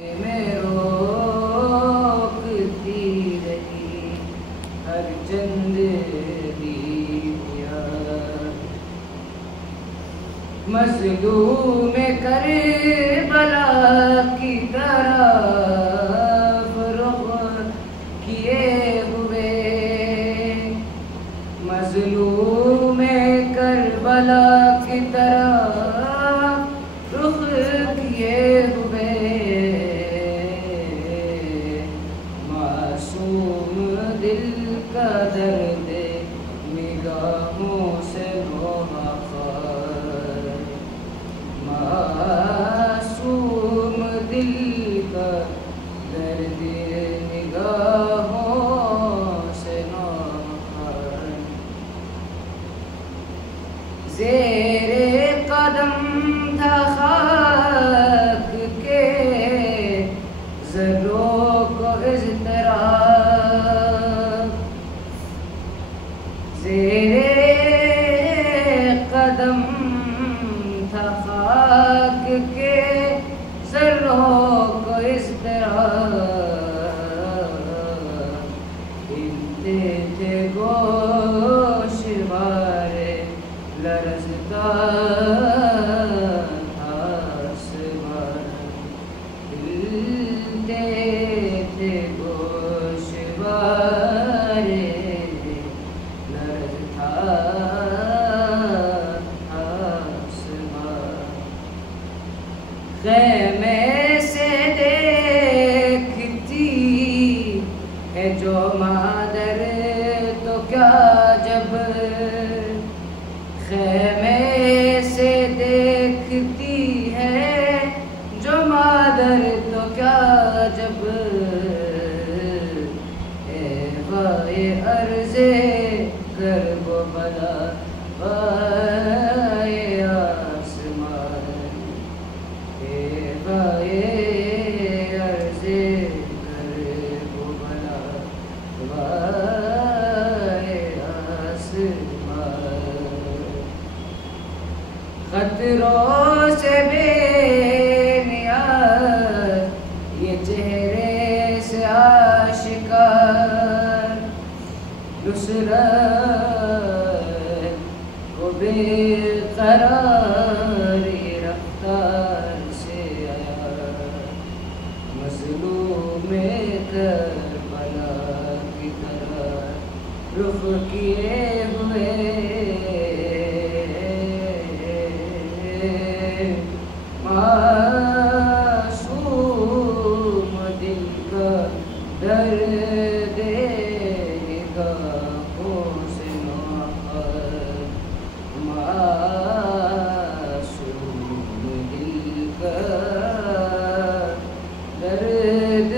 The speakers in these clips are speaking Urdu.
میں روکتی رہی ہر چند دیویا، مظلوم کربلا کی طرف رخ کیے ہوئے، مظلوم کربلا کی طرف رخ کیے ہوئے، معصوم دل کا درد نگاہوں سے نوحہ خوار، معصوم دل کا درد نگاہوں سے نوحہ، زیر قدم تھا خاک کے ذروں کو اضطراب، زیر قدم تھا خاک کے ذروں کو اضطراب، ہلتے تھے گوشوارے لرزتا تھا آسمان، ہلتے تھے گوشوارے لرزتا تھا آسمان، خیمے سے دیکھتی ہے جو مادر تو کیا جب، خیمے سے دیکھتی ہے جو مادر تو کیا جب، اے وائے عرض کرب و بلا وائے آسمان، اے وائے عرض کرب و بلا وائے آسمان، خطروں سے بے نیاز یہ چہرے سے آشکار، نصرت کو بے قراری رفتار سے آیا، مظلوم کربلا کی طرح رخ کیے ہوئے، معصوم دل کا درد نگاہوں سے نوحہ، معصوم دل کا درد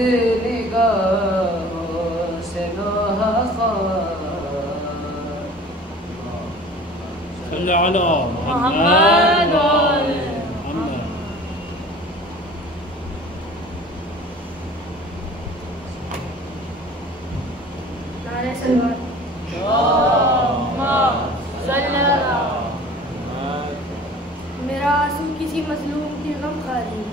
نگاہوں سے نوحہ، صلی علی محمد میرا آنسو کسی مظلوم کی غم خواری میں،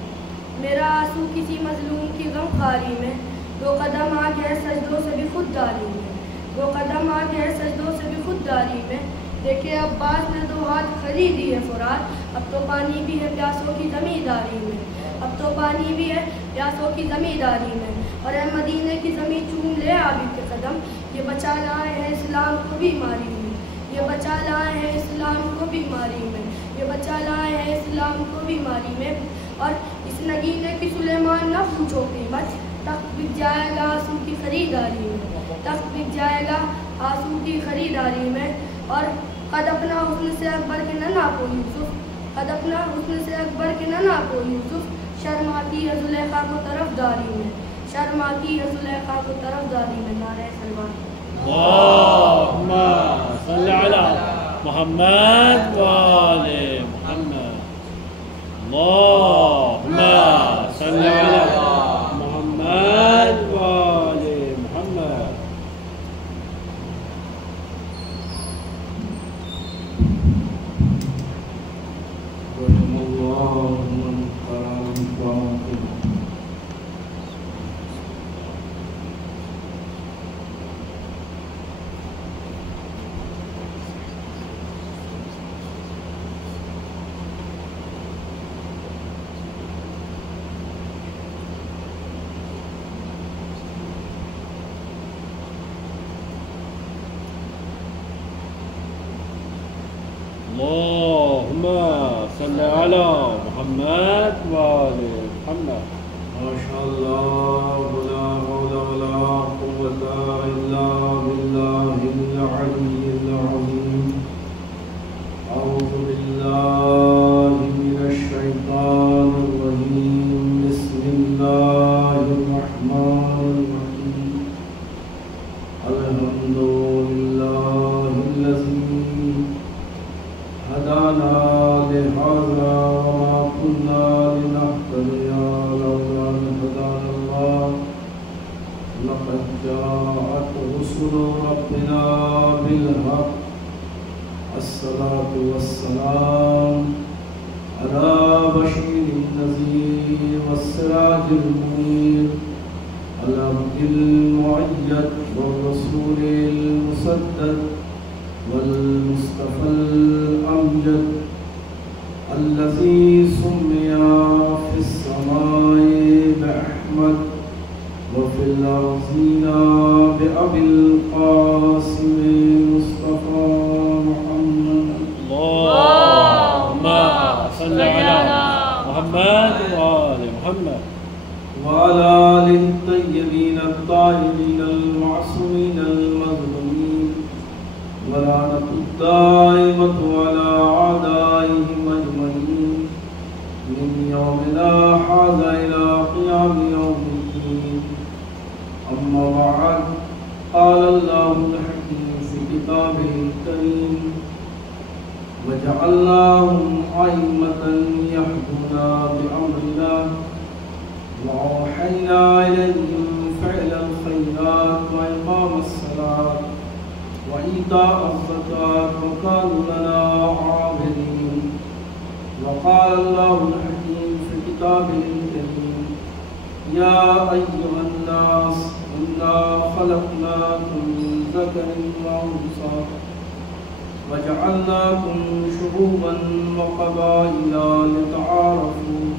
میرا آنسو کسی مظلوم کی غم خواری میں، دو قدم آگے ہے سجدوں سے بھی خود داری میں، دو قدم آگے ہے سجدوں سے بھی خود داری میں، دیکھے عباس نے دو ہاتھ خریدی ہے فرات، اب تو پانی بھی ہے پیاسوں کی زمینداری میں، اب تو پانی بھی ہے پیاسوں کی زمینداری میں، اور اے مدینے کی زمین چوم لے آبی کے قدم، یہ بچا لائے ہیں اسلام کو بیماری میں، یہ بچا لائے ہیں اسلام کو بیماری میں، یہ بچا لائے ہیں اسلام کو بیماری میں، اور اس نگینے کی سلیمان نہ پوچھو قیمت، تخت بک جائے گا آنسو کی خریداری میں، تخت بک جائے گا آنسو کی خریداری میں، اور قد اپنا حسن سے اکبر کے نہ ناپو یوسف، قد اپنا حسن سے اکبر کے نہ ناپو یوسف، شرماتی ہے زلیخا کو طرف داری میں، شرماتی ہے زلیخا کو طرف داری میں، نعرہ سلوات۔ اللہم صلی علی محمد وآل محمد، اللہم صلی علی محمد وآل محمد۔ رحم اللہ من قام فاطمہ صل على محمد وآل محمد. ما شاء الله ولا حول ولا قوة إلا بالله العلي العظيم. أعوذ بالله من الشيطان الرجيم. بسم الله الرحمن الرحيم. الحمد لله الذي هدانا لهذا وما كنا لنهتدي لولا أن هدانا الله. لقد جاءت رسل ربنا بالحق. الصلاة والسلام على بشير النذير والسراج المنير العبد المؤيد والرسول المسدد والمصطفى الأمجد الذي سمي في السماء بأحمد وفي الأرضين بأبي القاسم مصطفى محمد. اللهم صل على محمد وآل محمد وعلى آله الطيبين الطاهرين المعصومين المظلومين ولعنة الدائمة على أعدائهم أجمعين من يومنا هذا إلى قيام يوم الدين. أما بعد، قال الله الحكيم في كتابه الكريم: وجعلناهم أئمة يهدون بأمرنا وأوحينا إليهم فعل الخيرات وإقام الصلاة وإيتاء الزكاة وكانوا لنا عابدين. وقال الله الحكيم في كتابه الكريم: يا أيها الناس إنا خلقناكم من ذكر وأنثى وجعلناكم شعوبا وقبائل لتعارفوا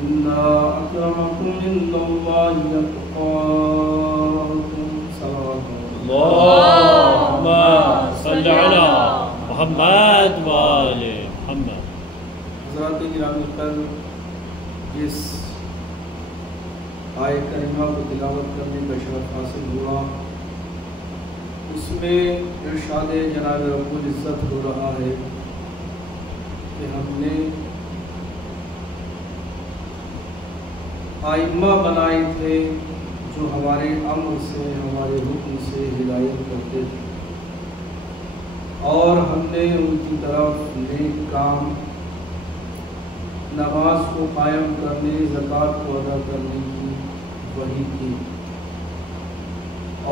إن أكرمكم عند الله أتقاكم. صلوات اللهم صل على محمد وآل محمد. حضرات گرامی قدر، جس آیت کریمہ کو تلاوت کرنے کا شرف حاصل ہوا، اس میں ارشاد جناب رب العزت ہو رہا ہے کہ ہم نے آئمہ بنائے تھے جو ہمارے امر سے، ہمارے حکم سے ہدایت کرتے تھے، اور ہم نے ان کی طرف نیک کام، نماز کو قائم کرنے، زکوٰۃ کو ادا کرنے کی وحی کی،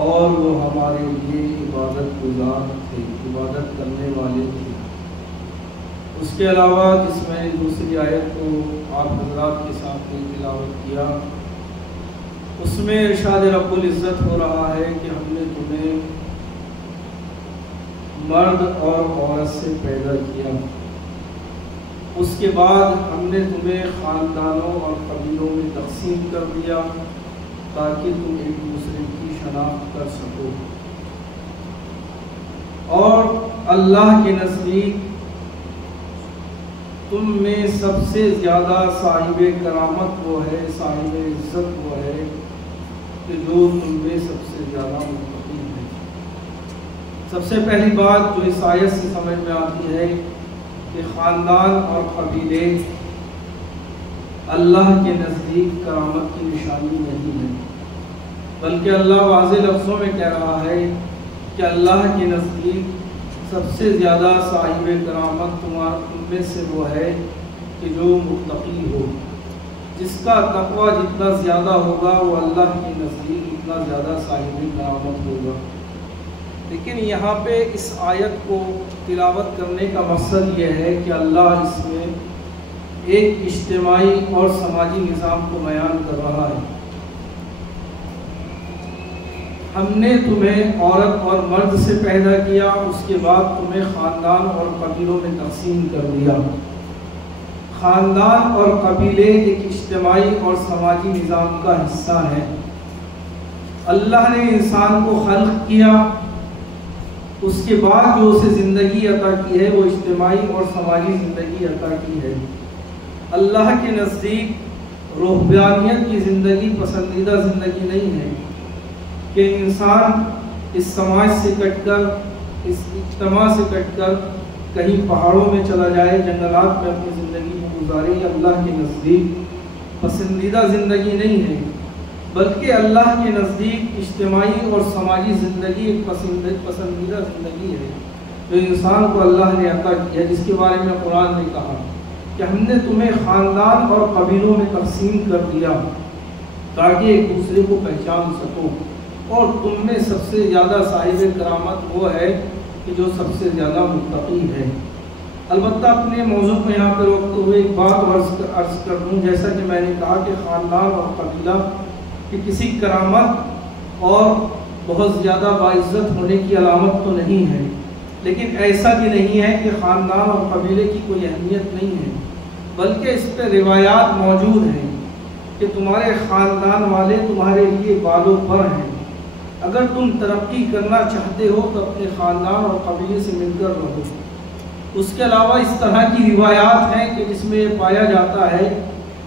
اور وہ ہمارے لیے عبادت گزار تھے، عبادت کرنے والے تھے۔ اس کے علاوہ جس میں نے دوسری آیت کو آپ حضرات کے سامنے تلاوت کیا، اس میں ارشاد رب العزت ہو رہا ہے کہ ہم نے تمہیں مرد اور عورت سے پیدا کیا، اس کے بعد ہم نے تمہیں خاندانوں اور قبیلوں میں تقسیم کر دیا تاکہ تم ایک دوسرے کی شناخت کر سکو، اور اللہ کے نزدیک تم میں سب سے زیادہ صاحب کرامت وہ ہے، صاحب عزت وہ ہے کہ جو تم میں سب سے زیادہ متقی ہے۔ سب سے پہلی بات جو اس آیت سے سمجھ میں آتی ہے کہ خاندان اور قبیلے اللہ کے نزدیک کرامت کی نشانی نہیں ہے، بلکہ اللہ واضح لفظوں میں کہہ رہا ہے کہ اللہ کے نزدیک سب سے زیادہ صاحب کرامت تم میں سے وہ ہے کہ جو متقی ہو، جس کا تقوی جتنا زیادہ ہوگا وہ اللہ کے نزدیک اتنا زیادہ صاحب کرامت ہوگا۔ لیکن یہاں پہ اس آیت کو تلاوت کرنے کا مقصد یہ ہے کہ اللہ اس میں ایک اجتماعی اور سماجی نظام کو بیان کر رہا ہے۔ ہم نے تمہیں عورت اور مرد سے پیدا کیا، اس کے بعد تمہیں خاندان اور قبیلوں میں تقسیم کر دیا۔ خاندان اور قبیلے ایک اجتماعی اور سماجی نظام کا حصہ ہیں۔ اللہ نے انسان کو خلق کیا، اس کے بعد جو اسے زندگی عطا کی ہے وہ اجتماعی اور سماجی زندگی عطا کی ہے۔ اللہ کے نزدیک روحانیت کی زندگی پسندیدہ زندگی نہیں ہے کہ انسان اس سماج سے کٹ کر، اس اجتماع سے کٹ کر کہیں پہاڑوں میں چلا جائے، جنگلات میں اپنی زندگی کو گزارے۔ یہ اللہ کے نزدیک پسندیدہ زندگی نہیں ہے، بلکہ اللہ کے نزدیک اجتماعی اور سماجی زندگی ایک پسندیدہ زندگی ہے جو انسان کو اللہ نے عطا کی ہے، جس کے بارے میں قرآن نے کہا کہ ہم نے تمہیں خاندان اور قبیلوں میں تقسیم کر دیا تاکہ ایک دوسرے کو پہچان سکو، اور تم میں سب سے زیادہ صاحب کرامت وہ ہے کہ جو سب سے زیادہ متقی ہے۔ البتہ اپنے موضوع کو یہاں پہ روکتے ہوئے ایک بات عرض کر دوں، جیسا کہ میں نے کہا کہ خاندان اور قبیلہ کہ کسی کرامت اور بہت زیادہ باعزت ہونے کی علامت تو نہیں ہے، لیکن ایسا بھی نہیں ہے کہ خاندان اور قبیلے کی کوئی اہمیت نہیں ہے، بلکہ اس پہ روایات موجود ہیں کہ تمہارے خاندان والے تمہارے لیے بالوں پر ہیں، اگر تم ترقی کرنا چاہتے ہو تو اپنے خاندان اور قبیلے سے مل کر رہو۔ اس کے علاوہ اس طرح کی روایات ہیں کہ جس میں یہ پایا جاتا ہے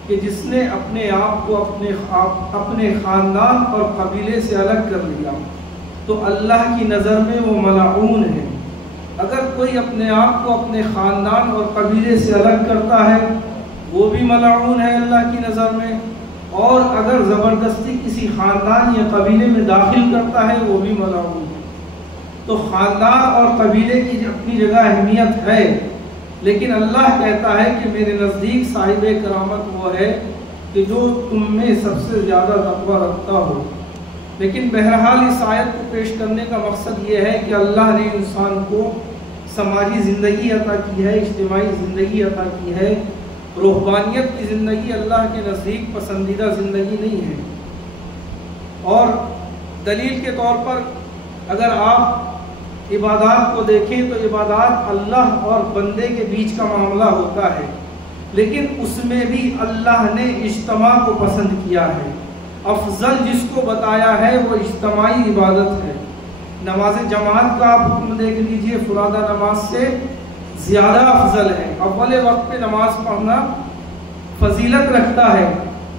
کہ جس نے اپنے آپ کو اپنے خاندان اور قبیلے سے الگ کر لیا تو اللہ کی نظر میں وہ ملعون ہے۔ اگر کوئی اپنے آپ کو اپنے خاندان اور قبیلے سے الگ کرتا ہے وہ بھی ملعون ہے اللہ کی نظر میں، اور اگر زبردستی کسی خاندان یا قبیلے میں داخل کرتا ہے وہ بھی ملعون ہے۔ تو خاندان اور قبیلے کی اپنی جگہ اہمیت ہے، لیکن اللہ کہتا ہے کہ میرے نزدیک صاحب کرامت وہ ہے کہ جو تم میں سب سے زیادہ تقوی رکھتا ہو۔ لیکن بہرحال اس آیت کو پیش کرنے کا مقصد یہ ہے کہ اللہ نے انسان کو سماجی زندگی عطا کی ہے، اجتماعی زندگی عطا کی ہے۔ روحانیت کی زندگی اللہ کے نزدیک پسندیدہ زندگی نہیں ہے، اور دلیل کے طور پر اگر آپ عبادات کو دیکھیں تو عبادات اللہ اور بندے کے بیچ کا معاملہ ہوتا ہے، لیکن اس میں بھی اللہ نے اجتماع کو پسند کیا ہے۔ افضل جس کو بتایا ہے وہ اجتماعی عبادت ہے۔ نماز جماعت کا آپ حکم دیکھ لیجئے، فرادہ نماز سے زیادہ افضل ہے۔ اول وقت پہ نماز پڑھنا فضیلت رکھتا ہے،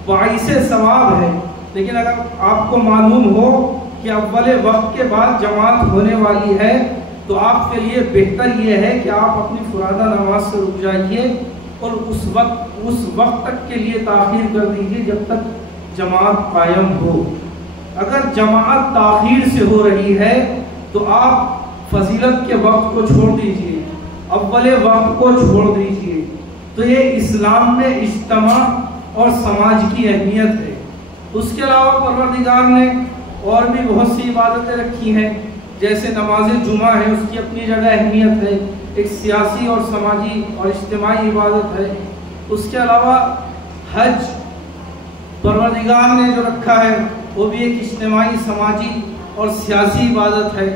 باعث ثواب ہے، لیکن اگر آپ کو معلوم ہو کہ اول وقت کے بعد جماعت ہونے والی ہے تو آپ کے لیے بہتر یہ ہے کہ آپ اپنی فرادہ نماز سے رک جائیے اور اس وقت تک کے لیے تاخیر کر دیجیے جب تک جماعت قائم ہو۔ اگر جماعت تاخیر سے ہو رہی ہے تو آپ فضیلت کے وقت کو چھوڑ دیجیے، اول وقت کو چھوڑ دیجیے۔ تو یہ اسلام میں اجتماع اور سماج کی اہمیت ہے۔ اس کے علاوہ پروردگار نے اور بھی بہت سی عبادتیں رکھی ہیں، جیسے نماز جمعہ ہے، اس کی اپنی جگہ اہمیت ہے، ایک سیاسی اور سماجی اور اجتماعی عبادت ہے۔ اس کے علاوہ حج پروردگار نے جو رکھا ہے وہ بھی ایک اجتماعی، سماجی اور سیاسی عبادت ہے۔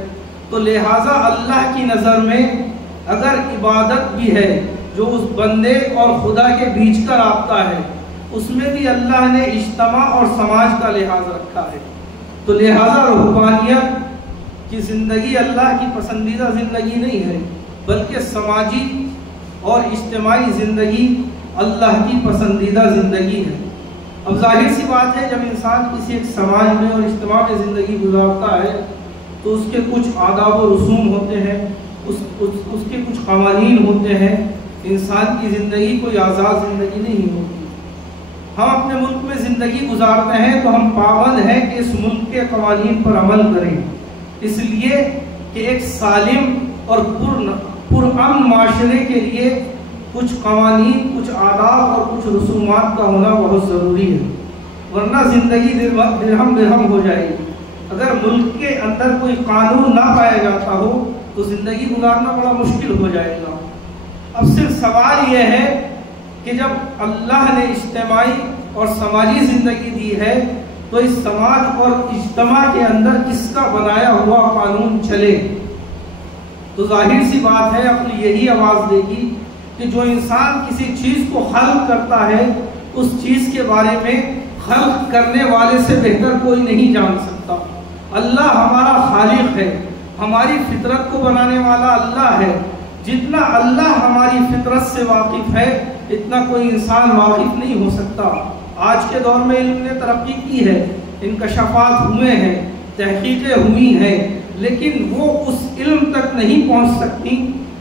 تو لہٰذا اللہ کی نظر میں اگر عبادت بھی ہے جو اس بندے اور خدا کے بیچ کا رابطہ ہے، اس میں بھی اللہ نے اجتماع اور سماج کا لحاظ رکھا ہے۔ تو لہٰذا روحانیت کی زندگی اللہ کی پسندیدہ زندگی نہیں ہے، بلکہ سماجی اور اجتماعی زندگی اللہ کی پسندیدہ زندگی ہے۔ اب ظاہر سی بات ہے، جب انسان کسی ایک سماج میں اور اجتماع میں زندگی گزارتا ہے تو اس کے کچھ آداب و رسوم ہوتے ہیں، اس کے کچھ قوانین ہوتے ہیں۔ انسان کی زندگی کوئی آزاد زندگی نہیں ہوتی۔ ہم اپنے ملک میں زندگی گزارتے ہیں تو ہم پابند ہیں کہ اس ملک کے قوانین پر عمل کریں، اس لیے کہ ایک سالم اور پرامن معاشرے کے لیے کچھ قوانین، کچھ آداب اور کچھ رسومات کا ہونا بہت ضروری ہے، ورنہ زندگی درہم ہو جائے گی۔ اگر ملک کے اندر کوئی قانون نہ پایا جاتا ہو تو زندگی گزارنا بڑا مشکل ہو جائے گا۔ اب صرف سوال یہ ہے کہ جب اللہ نے اجتماعی اور سماجی زندگی دی ہے تو اس سماج اور اجتماع کے اندر کس کا بنایا ہوا قانون چلے؟ تو ظاہر سی بات ہے، اپنی یہی آواز دے گی کہ جو انسان کسی چیز کو خلق کرتا ہے اس چیز کے بارے میں خلق کرنے والے سے بہتر کوئی نہیں جان سکتا۔ اللہ ہمارا خالق ہے، ہماری فطرت کو بنانے والا اللہ ہے. جتنا اللہ ہماری فطرت سے واقف ہے اتنا کوئی انسان واقف نہیں ہو سکتا. آج کے دور میں علم نے ترقی کی ہے، انکشافات ہوئے ہیں، تحقیقیں ہوئی ہیں، لیکن وہ اس علم تک نہیں پہنچ سکتی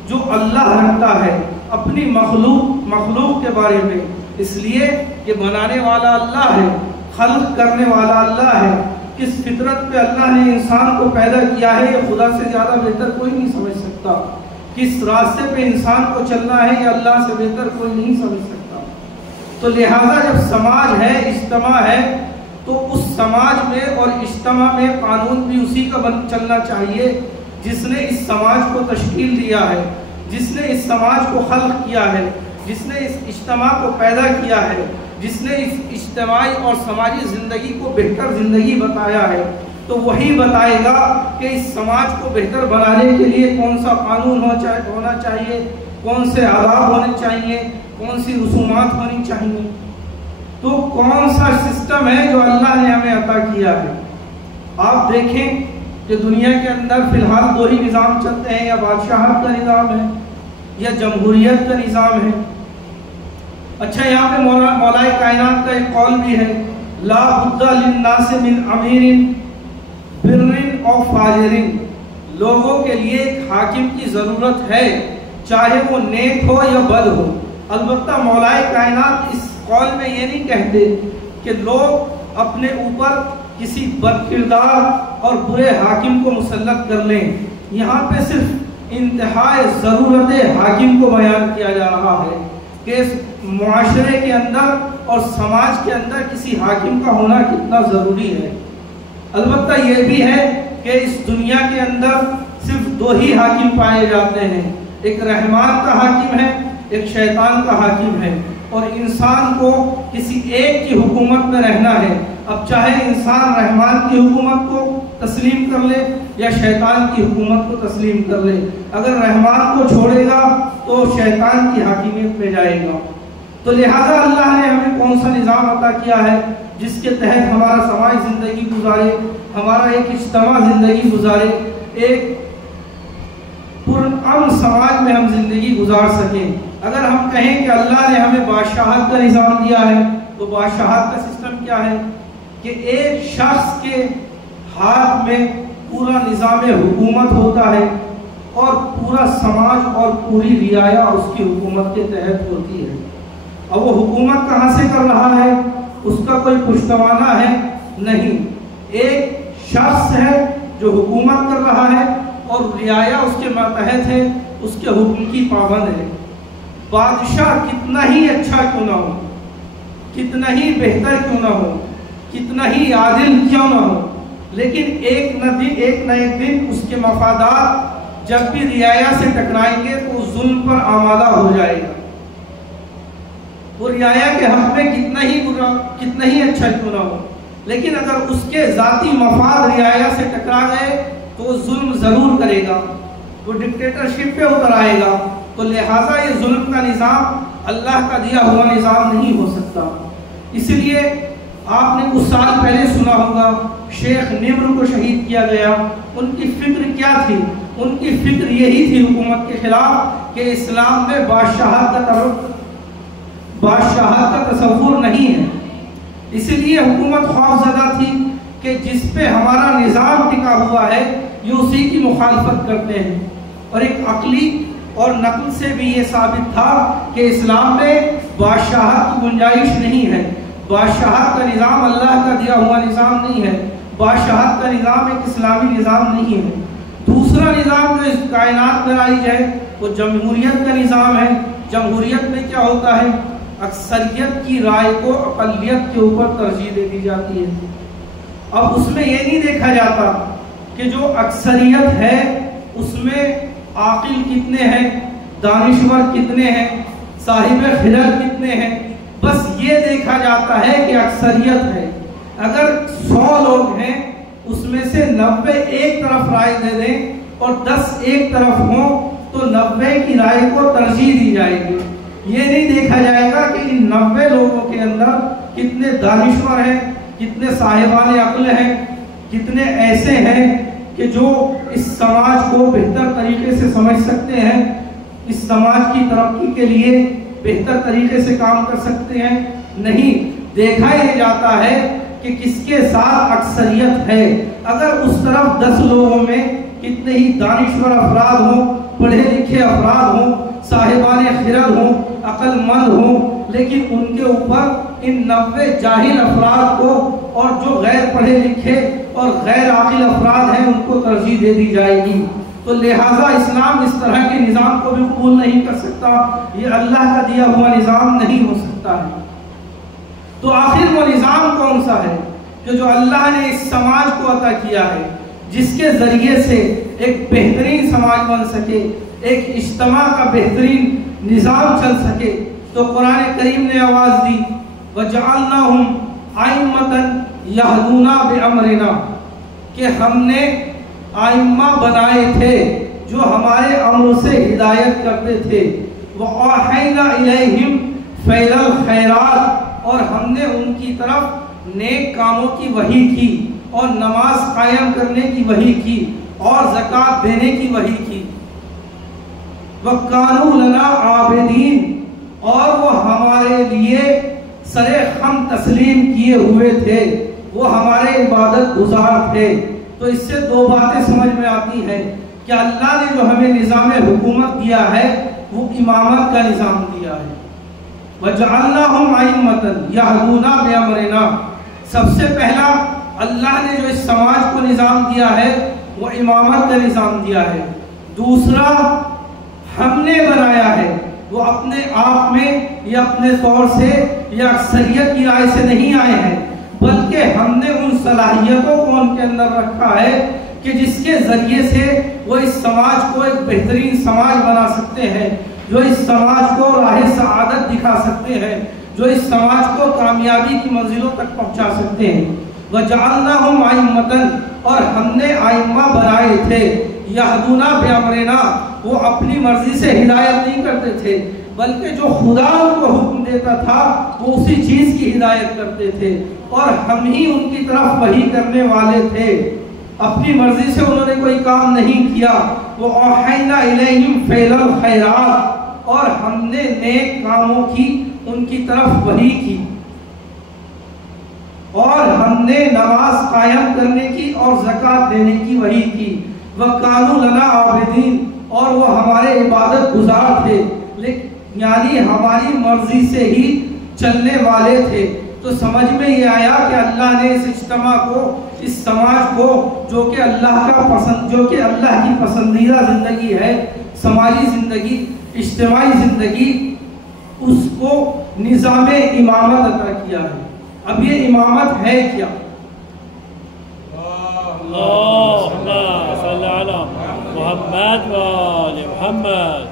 جو اللہ رکھتا ہے اپنی مخلوق کے بارے میں. اس لیے کہ بنانے والا اللہ ہے، خلق کرنے والا اللہ ہے. کس فطرت پہ اللہ نے انسان کو پیدا کیا ہے یہ خدا سے زیادہ بہتر کوئی نہیں سمجھ سکتا. کس راستے پہ انسان کو چلنا ہے یہ اللہ سے بہتر کوئی نہیں سمجھ سکتا. تو لہٰذا جب سماج ہے، اجتماع ہے، تو اس سماج میں اور اجتماع میں قانون بھی اسی کا چلنا چاہیے جس نے اس سماج کو تشکیل دیا ہے، جس نے اس سماج کو خلق کیا ہے، جس نے اس اجتماع کو پیدا کیا ہے، جس نے اس اجتماعی اور سماجی زندگی کو بہتر زندگی بتایا ہے. تو وہی بتائے گا کہ اس سماج کو بہتر بنانے کے لیے کون سا قانون ہونا چاہیے، کون سے آداب ہونے چاہیے، کون سی رسومات ہونی چاہیے. تو کون سا سسٹم ہے جو اللہ نے ہمیں عطا کیا ہے. آپ دیکھیں کہ دنیا کے اندر فی الحال دو ہی نظام چلتے ہیں، یا بادشاہت کا نظام ہے یا جمہوریت کا نظام ہے. اچھا، یہاں پہ مولا کائنات کا ایک قول بھی ہے، لا بد للناس من امیر بر او فاجر. لوگوں کے لیے ایک حاکم کی ضرورت ہے، چاہے وہ نیک ہو یا بد ہو. البتہ مولا کائنات اس قول میں یہ نہیں کہتے کہ لوگ اپنے اوپر کسی بد کردار اور برے حاکم کو مسلط کر لیں. یہاں پہ صرف انتہائی ضرورت حاکم کو بیان کیا جا رہا ہے کہ اس معاشرے کے اندر اور سماج کے اندر کسی حاکم کا ہونا کتنا ضروری ہے. البتہ یہ بھی ہے کہ اس دنیا کے اندر صرف دو ہی حاکم پائے جاتے ہیں، ایک رحمان کا حاکم ہے، ایک شیطان کا حاکم ہے. اور انسان کو کسی ایک کی حکومت میں رہنا ہے. اب چاہے انسان رحمان کی حکومت کو تسلیم کر لے یا شیطان کی حکومت کو تسلیم کر لے، اگر رحمان کو چھوڑے گا تو شیطان کی حاکمیت میں جائے گا. تو لہذا اللہ نے ہمیں کون سا نظام عطا کیا ہے جس کے تحت ہمارا سماجی زندگی گزارے، ہمارا ایک اجتماع زندگی گزارے، ایک پرامن سماج میں ہم زندگی گزار سکیں. اگر ہم کہیں کہ اللہ نے ہمیں بادشاہت کا نظام دیا ہے تو بادشاہت کا سسٹم کیا ہے کہ ایک شخص کے ہاتھ میں پورا نظام حکومت ہوتا ہے اور پورا سماج اور پوری رعایا اس کی حکومت کے تحت ہوتی ہے. اب وہ حکومت کہاں سے کر رہا ہے اس کا کوئی پشتوانہ ہے نہیں. ایک شخص ہے جو حکومت کر رہا ہے اور رعایا اس کے ماتحت ہے، اس کے حکم کی پابند ہے. بادشاہ کتنا ہی اچھا کیوں نہ ہو، کتنا ہی بہتر کیوں نہ ہو، کتنا ہی عادل کیوں نہ ہو، لیکن ایک نہ ایک دن اس کے مفادات جب بھی رعایا سے ٹکرائیں گے تو اس ظلم پر آمادہ ہو جائے گا. وہ رعایا کے حق میں کتنا ہی اچھا کیوں نہ ہو، لیکن اگر اس کے ذاتی مفاد رعایا سے ٹکرا گئے تو وہ ظلم ضرور کرے گا، وہ ڈکٹیٹرشپ پہ اتر آئے گا. تو لہٰذا یہ ظلم کا نظام اللہ کا دیا ہوا نظام نہیں ہو سکتا. اس لیے آپ نے کچھ سال پہلے سنا ہوگا شیخ نمر کو شہید کیا گیا. ان کی فکر کیا تھی؟ ان کی فکر یہی تھی حکومت کے خلاف کہ اسلام میں بادشاہت کا تصور نہیں ہے. اس لیے حکومت خوف زدہ تھی کہ جس پہ ہمارا نظام ٹکا ہوا ہے یہ اسی کی مخالفت کرتے ہیں. اور ایک عقلی اور نقل سے بھی یہ ثابت تھا کہ اسلام میں بادشاہت کی گنجائش نہیں ہے. بادشاہت کا نظام اللہ کا دیا ہوا نظام نہیں ہے. بادشاہت کا نظام ایک اسلامی نظام نہیں ہے. دوسرا نظام جو اس کائنات میں رائج ہے وہ جمہوریت کا نظام ہے. جمہوریت میں کیا ہوتا ہے؟ اکثریت کی رائے کو اقلیت کے اوپر ترجیح دے دی جاتی ہے. اب اس میں یہ نہیں دیکھا جاتا کہ جو اکثریت ہے اس میں عاقل کتنے ہیں، دانشور کتنے ہیں، صاحب خرد کتنے ہیں. بس یہ دیکھا جاتا ہے کہ اکثریت ہے. اگر 100 لوگ ہیں اس میں سے 90 ایک طرف رائے دے دیں اور 10 ایک طرف ہوں تو 90 کی رائے کو ترجیح دی جائے گی. یہ نہیں دیکھا جائے گا کہ ان 90 لوگوں کے اندر کتنے دانشور ہیں، کتنے صاحبان عقل ہیں، کتنے ایسے ہیں کہ جو اس سماج کو بہتر طریقے سے سمجھ سکتے ہیں، اس سماج کی ترقی کے لیے بہتر طریقے سے کام کر سکتے ہیں. نہیں، دیکھا یہ جاتا ہے کہ کس کے ساتھ اکثریت ہے. اگر اس طرف 10 لوگوں میں کتنے ہی دانشور افراد ہوں، پڑھے لکھے افراد ہوں، صاحبان خرد ہوں، عقل مند ہوں، لیکن ان کے اوپر ان 90 جاہل افراد کو اور جو غیر پڑھے لکھے اور غیر عاقل افراد ہیں ان کو ترجیح دے دی جائے گی. تو لہٰذا اسلام اس طرح کے نظام کو بھی قبول نہیں کر سکتا. یہ اللہ کا دیا ہوا نظام نہیں ہو سکتا ہے. تو آخر وہ نظام کون سا ہے کہ جو اللہ نے اس سماج کو عطا کیا ہے، جس کے ذریعے سے ایک بہترین سماج بن سکے، ایک اجتماع کا بہترین نظام چل سکے؟ تو قرآن کریم نے آواز دی وَجَعَلْنَاهُمْ أَئِمَّةً يَهْدُونَ بِأَمْرِنَا، کہ ہم نے آئمہ بنائے تھے جو ہمارے امر سے ہدایت کرتے تھے. وَأَوْحَيْنَا إِلَيْهِمْ فَعْلَ الْخَيْرَاتِ، اور ہم نے ان کی طرف نیک کاموں کی وحی کی اور نماز قائم کرنے کی وحی کی اور زکوٰۃ دینے کی وحی کی. وَكَانُوا لَنَا عَابِدِينَ، اور وہ ہمارے لیے سر خم تسلیم کیے ہوئے تھے، وہ ہمارے عبادت گزار تھے. تو اس سے 2 باتیں سمجھ میں آتی ہیں کہ اللہ نے جو ہمیں نظام حکومت دیا ہے وہ امامت کا نظام دیا ہے. وَجَعَلْنَاهُمْ أَئِمَّةً يَهْدُونَ بِأَمْرِنَا، سب سے پہلا اللہ نے جو اس سماج کو نظام دیا ہے وہ امامت کا نظام دیا ہے. دوسرا ہم نے بنایا ہے، وہ اپنے آپ میں یا اپنے طور سے یا اکثریت کی رائے سے نہیں آئے ہیں، بلکہ ہم نے ان صلاحیتوں کو ان کے اندر رکھا ہے کہ جس کے ذریعے سے وہ اس سماج کو ایک بہترین سماج بنا سکتے ہیں، جو اس سماج کو راہ سعادت دکھا سکتے ہیں، جو اس سماج کو کامیابی کی منزلوں تک پہنچا سکتے ہیں. وَجَعَلْنَاهُمْ أَئِمَّةً، اور ہم نے آئمہ بنائے تھے. يَهْدُونَ بِأَمْرِنَا، وہ اپنی مرضی سے ہدایت نہیں کرتے تھے، بلکہ جو خدا ان کو حکم دیتا تھا وہ اسی چیز کی ہدایت کرتے تھے، اور ہم ہی ان کی طرف وحی کرنے والے تھے. اپنی مرضی سے انہوں نے کوئی کام نہیں کیا. وَأَوْحَيْنَا إِلَيْهِمْ فَعْلَ الْخَيْرَاتِ، اور ہم نے نیک کاموں کی ان کی طرف وحی کی، اور ہم نے نماز قائم کرنے کی اور زکوٰۃ دینے کی وحی کی. وَكَانُوا لَنَا عَابِدِينَ، اور وہ ہمارے عبادت گزار تھے، یعنی ہماری مرضی سے ہی چلنے والے تھے. تو سمجھ میں یہ آیا کہ اللہ نے اس اجتماع کو، اس سماج کو، جو کہ اللہ کی پسندیدہ زندگی ہے، سماجی زندگی، اجتماعی زندگی، اس کو نظام امامت عطا کیا ہے. اب یہ امامت ہے کیا؟ اللہم صلی علی محمد و آل محمد.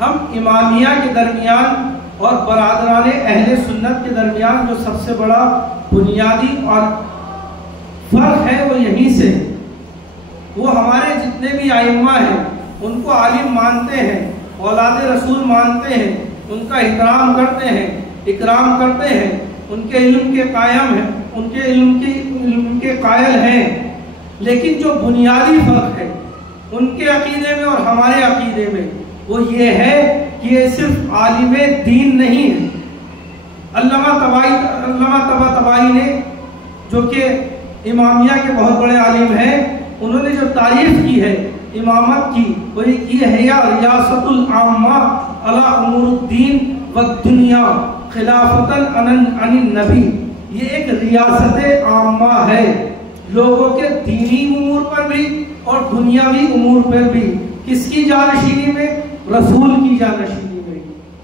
ہم امامیہ کے درمیان اور برادران اہل سنت کے درمیان جو سب سے بڑا بنیادی اور فرق ہے وہ یہیں سے. وہ ہمارے جتنے بھی ائمہ ہیں ان کو عالم مانتے ہیں، اولاد رسول مانتے ہیں، ان کا احترام کرتے ہیں، اکرام کرتے ہیں، ان کے علم کے قائم ہیں، ان کے علم کے قائل ہیں. لیکن جو بنیادی فرق ہے ان کے عقیدے میں اور ہمارے عقیدے میں وہ یہ ہے کہ یہ صرف عالم دین نہیں ہے. علامہ طباطبائی نے، جو کہ امامیہ کے بہت بڑے عالم ہیں، انہوں نے جو تعریف کی ہے امامت کی، وہ یہ ہے یا ریاست العامہ علی امور الدین والدنیا خلافتاً عن النبی. یہ ایک ریاست عامہ ہے، لوگوں کے دینی امور پر بھی اور دنیاوی امور پر بھی. کس کی جانشینی میں؟ رسول کی جانشینی میں.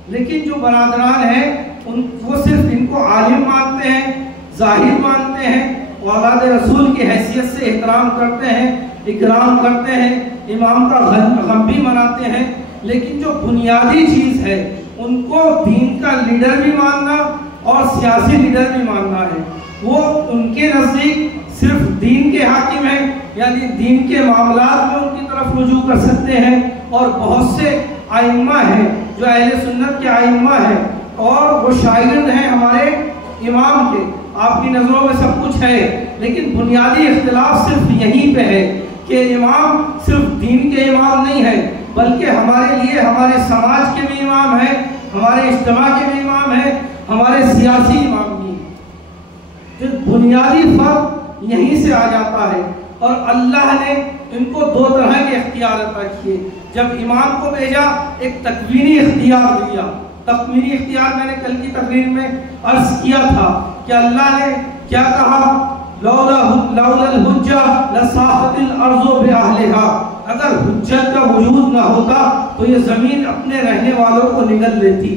لیکن جو برادران ہیں وہ صرف ان کو عالم مانتے ہیں، ظاہر مانتے ہیں، اولاد رسول کی حیثیت سے احترام کرتے ہیں، اکرام کرتے ہیں، امام کا غم بھی مناتے ہیں. لیکن جو بنیادی چیز ہے ان کو دین کا لیڈر بھی ماننا اور سیاسی لیڈر بھی ماننا ہے. وہ ان کے نزدیک صرف دین کے حاکم ہیں، یعنی دین کے معاملات میں ان کی طرف رجوع کر سکتے ہیں. اور بہت سے ائمہ ہیں جو اہل سنت کے ائمہ ہیں اور وہ شاگرد ہیں ہمارے امام کے. آپ کی نظروں میں سب کچھ ہے، لیکن بنیادی اختلاف صرف یہیں پہ ہے کہ امام صرف دین کے امام نہیں ہے، بلکہ ہمارے لیے ہمارے سماج کے بھی امام ہیں، ہمارے اجتماع کے بھی امام ہیں، ہمارے سیاسی امام بھی ہیں۔ جو بنیادی فرق یہیں سے آ جاتا ہے، اور اللہ نے ان کو دو طرح کے اختیار عطا کیے۔ جب امام کو بھیجا ایک تکوینی اختیار دیا۔ تکوینی اختیار میں نے کل کی تقریر میں عرض کیا تھا کہ اللہ نے کیا کہا، لولا الحجہ لصاحت الارض باہلها، اگر حجت کا وجود نہ ہوتا تو یہ زمین اپنے رہنے والوں کو نگل لیتی،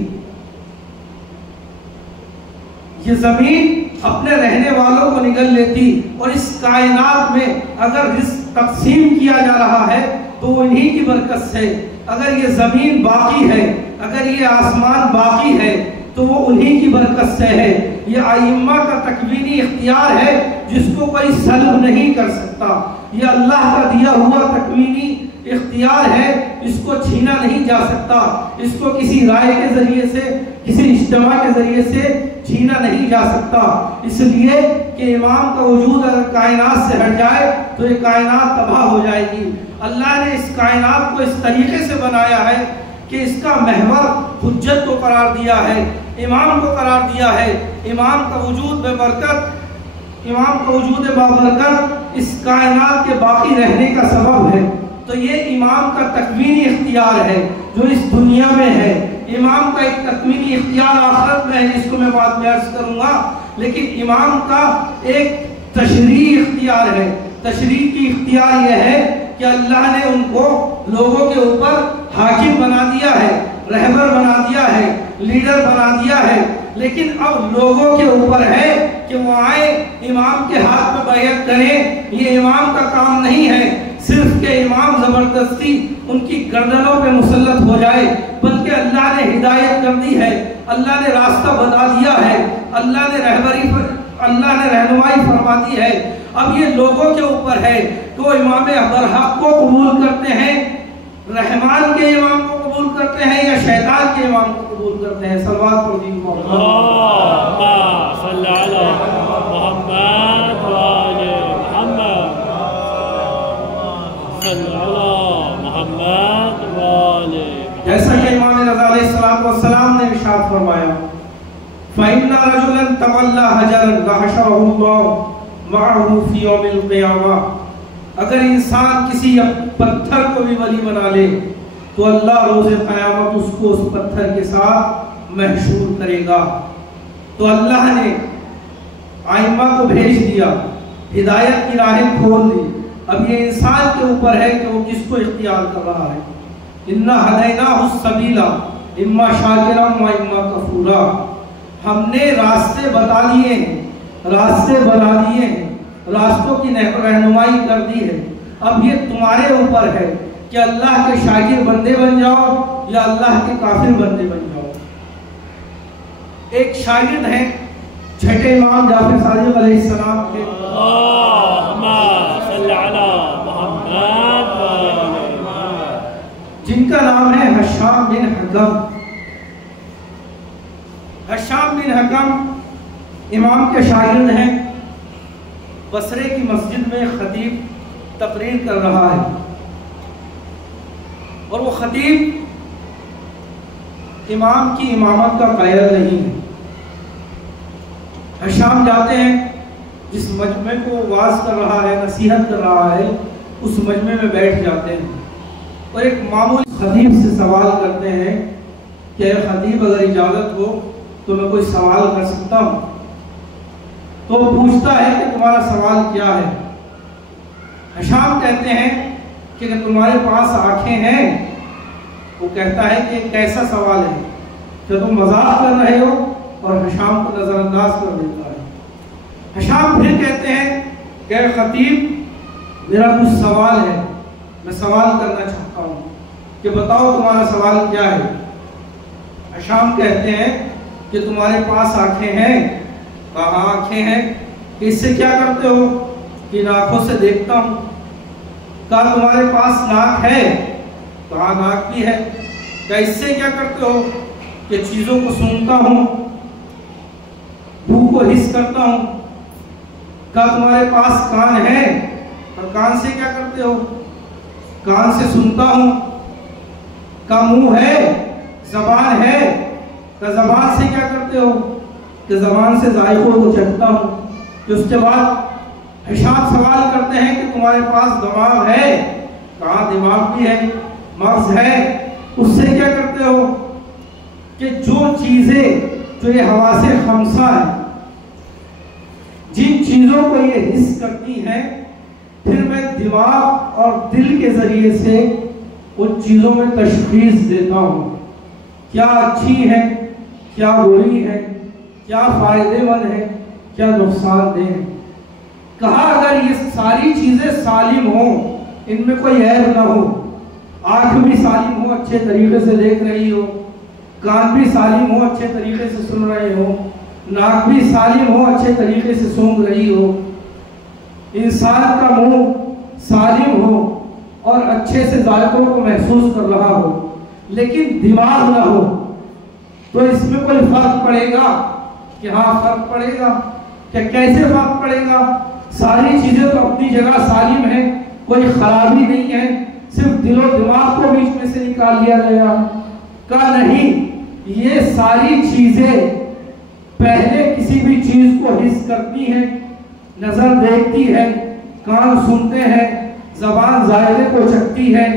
یہ زمین اپنے رہنے والوں کو نگل لیتی۔ اور اس کائنات میں اگر رزق تقسیم کیا جا رہا ہے تو وہ انہی کی برکت سے، اگر یہ زمین باقی ہے، اگر یہ آسمان باقی ہے تو وہ انہی کی برکت سے ہے۔ یہ ائمہ کا تکوینی اختیار ہے جس کو کوئی سلب نہیں کر سکتا، یہ اللہ کا دیا ہوا تکوینی اختیار ہے، اس کو چھینا نہیں جا سکتا، اس کو کسی رائے کے ذریعے سے، کسی اجتماع کے ذریعے سے چھینا نہیں جا سکتا۔ اس لیے کہ امام کا وجود اگر کائنات سے ہٹ جائے تو یہ کائنات تباہ ہو جائے گی۔ اللہ نے اس کائنات کو اس طریقے سے بنایا ہے کہ اس کا محور حجت کو قرار دیا ہے، امام کو قرار دیا ہے۔ امام کا وجود بے برکت، امام کا وجود بابرکت اس کائنات کے باقی رہنے کا سبب ہے۔ تو یہ امام کا تکوینی اختیار ہے جو اس دنیا میں ہے۔ امام کا ایک تکوینی اختیار آخرت میں ہے جس کو میں بعد میں عرض کروں گا، لیکن امام کا ایک تشریعی اختیار ہے۔ تشریع کی اختیار یہ ہے کہ اللہ نے ان کو لوگوں کے اوپر حاکم بنا دیا ہے، رہبر بنا دیا ہے، لیڈر بنا دیا ہے، لیکن اب لوگوں کے اوپر ہے کہ وہ آئیں امام کے ہاتھ میں بیعت کریں۔ یہ امام کا کام نہیں ہے صرف کہ امام زبردستی ان کی گردنوں پہ مسلط ہو جائے، بلکہ اللہ نے ہدایت کر دی ہے، اللہ نے راستہ بتا دیا ہے، اللہ نے رہنمائی فرما دی ہے۔ اب یہ لوگوں کے اوپر ہے کہ وہ امام برحق کو قبول کرتے ہیں، رحمان کے امام کو قبول کرتے ہیں، یا شیطان کے امام کو قبول کرتے ہیں۔ صلوات پڑھیے اللہم صلی علی محمد و آل محمد، صلی علی محمد و آل محمد۔ جیسا کہ امام رضا علیہ السلام نے ارشاد فرمایا، فَإِنَّ رَجُلًا تَوَلَّى حَجَرًا لَحَشَرَهُ اللَّهُ مَعَهُ فِي يَوْمِ الْقِيَامَةِ، اگر انسان کسی پتھر کو بھی ولی بنا لے تو اللہ روز قیامت اس کو اس پتھر کے ساتھ محشور کرے گا۔ تو اللہ نے ائمہ کو بھیج دیا، ہدایت کی راہیں کھول دی۔ اب یہ انسان کے اوپر ہے کہ وہ کس کو اختیار کر رہا ہے۔ اِنَّا هَدَيْنَاهُ السَّبِيلَ إِمَّا شَاكِرًا وَإِمَّا كَفُورًا، ہم نے راستے بتا دیے ہیں، راستے بنا دیے ہیں، راستوں کی رہنمائی کر دی ہے۔ اب یہ تمہارے اوپر ہے کہ اللہ کے شاکر بندے بن جاؤ یا اللہ کے کافر بندے بن جاؤ۔ ایک شاگرد ہیں چھٹے امام جعفر صادق علیہ السلام کے، اللہم صلی علی محمد و آل محمد، جن کا نام ہے ہشام بن حکم۔ ہشام بن حکم امام کے شاگرد ہیں۔ بصرے کی مسجد میں خطیب تقریر کر رہا ہے، اور وہ خطیب امام کی امامت کا قائل نہیں ہے۔ ہشام جاتے ہیں، جس مجمع کو واعظ کر رہا ہے، نصیحت کر رہا ہے، اس مجمع میں بیٹھ جاتے ہیں، اور ایک معمولی خطیب سے سوال کرتے ہیں کہ اے خطیب اگر اجازت ہو تو میں کوئی سوال کر سکتا ہوں؟ تو پوچھتا ہے کہ تمہارا سوال کیا ہے؟ ہشام کہتے ہیں کہ تمہارے پاس آنکھیں ہیں؟ وہ کہتا ہے کہ کیسا سوال ہے، کیا تم مذاق کر رہے ہو؟ اور ہشام کو نظر انداز کر دیتا ہے۔ ہشام پھر کہتے ہیں کہ اے خطیب میرا کچھ سوال ہے، میں سوال کرنا چاہتا ہوں کہ بتاؤ تمہارا سوال کیا ہے؟ ہشام کہتے ہیں کہ تمہارے پاس آنکھیں ہیں؟ کہاں آنکھیں ہیں؟ کہ اس سے کیا کرتے ہو؟ کہ ان آنکھوں سے دیکھتا ہوں۔ کہا تمہارے پاس ناک ہے؟ کہا ناک بھی ہے۔ کہا اس سے کیا کرتے ہو؟ کہ چیزوں کو سونگتا ہوں، بو کو حس کرتا ہوں۔ کہا تمہارے پاس کان ہے؟ کان سے کیا کرتے ہو؟ کان سے سنتا ہوں. کا منہ ہے، زبان ہے، کا زبان سے کیا کرتے ہو؟ کہ زبان سے ذائقوں کو چکھتا ہوں. کہ اس کے بعد حشام سوال کرتے ہیں کہ تمہارے پاس دماغ ہے؟ کہاں دماغ بھی ہے، مغز ہے. اس سے کیا کرتے ہو؟ کہ جو چیزیں جو یہ حواس خمسہ ہیں، جن چیزوں کو یہ حس کرتی ہیں، پھر میں دماغ اور دل کے ذریعے سے ان چیزوں میں تشخیص دیتا ہوں، کیا اچھی ہے، کیا بری ہے، کیا فائدے مند ہے، کیا نقصان دہ ہے. کہا اگر یہ ساری چیزیں سالم ہوں، ان میں کوئی عیب نہ ہو، آنکھ بھی سالم ہو، اچھے طریقے سے دیکھ رہی ہو، کان بھی سالم ہو، اچھے طریقے سے سن رہے ہو، ناک بھی سالم ہو، اچھے طریقے سے سونگھ رہی ہو، انسان کا منہ سالم ہو اور اچھے سے ذائقوں کو محسوس کر رہا ہو، لیکن دماغ نہ ہو، تو اس میں کوئی فرق پڑے گا؟ کہ ہاں فرق پڑے گا. کہ کیسے فرق پڑے گا؟ ساری چیزیں تو اپنی جگہ سالم ہیں، کوئی خرابی نہیں ہے، صرف دل و دماغ کو بیچ میں سے نکال لیا گیا. کہا نہیں، یہ ساری چیزیں پہلے کسی بھی چیز کو حس کرتی ہیں، نظر دیکھتی ہے، کان سنتے ہیں، زبان ذائقے کو چکھتی ہے،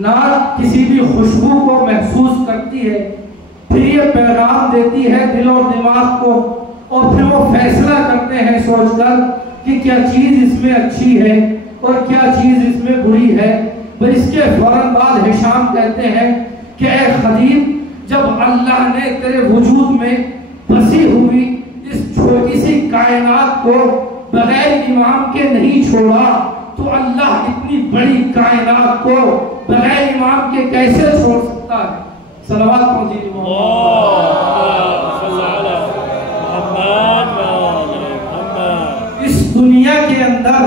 ناک کسی بھی خوشبو کو محسوس کرتی ہے، پھر یہ پیغام دیتی ہے دل اور دماغ کو، اور پھر وہ فیصلہ کرتے ہیں سوچ کر کہ کیا چیز اس میں اچھی ہے اور کیا چیز اس میں بری ہے. پھر اس کے فوراً بعد ہشام کہتے ہیں کہ اے خدیب، جب اللہ نے تیرے وجود میں بسی ہوئی اس چھوٹی سی کائنات کو بغیر امام کے نہیں چھوڑا، تو اللہ اتنی بڑی کائنات کو بغیر امام کے کیسے چھوڑ سکتا ہے؟ صلوات پڑھیے. اس دنیا کے اندر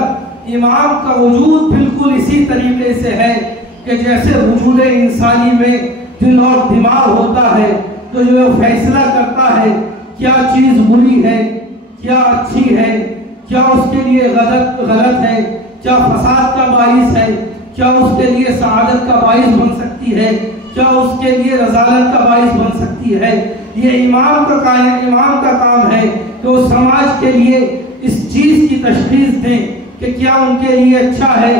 امام کا وجود بالکل اسی طریقے سے ہے کہ جیسے وجود انسانی میں دل اور دماغ ہوتا ہے، تو جو فیصلہ کرتا ہے کیا چیز بری ہے، کیا اچھی ہے، کیا اس کے لیے غلط ہے، کیا فساد کا باعث ہے، کیا اس کے لیے سعادت کا باعث بن سکتی ہے، کیا اس کے لیے رضالت کا باعث بن سکتی ہے. یہ امام کا کام ہے کہ وہ سماج کے لیے اس چیز کی تشخیص دیں کہ کیا ان کے لیے اچھا ہے،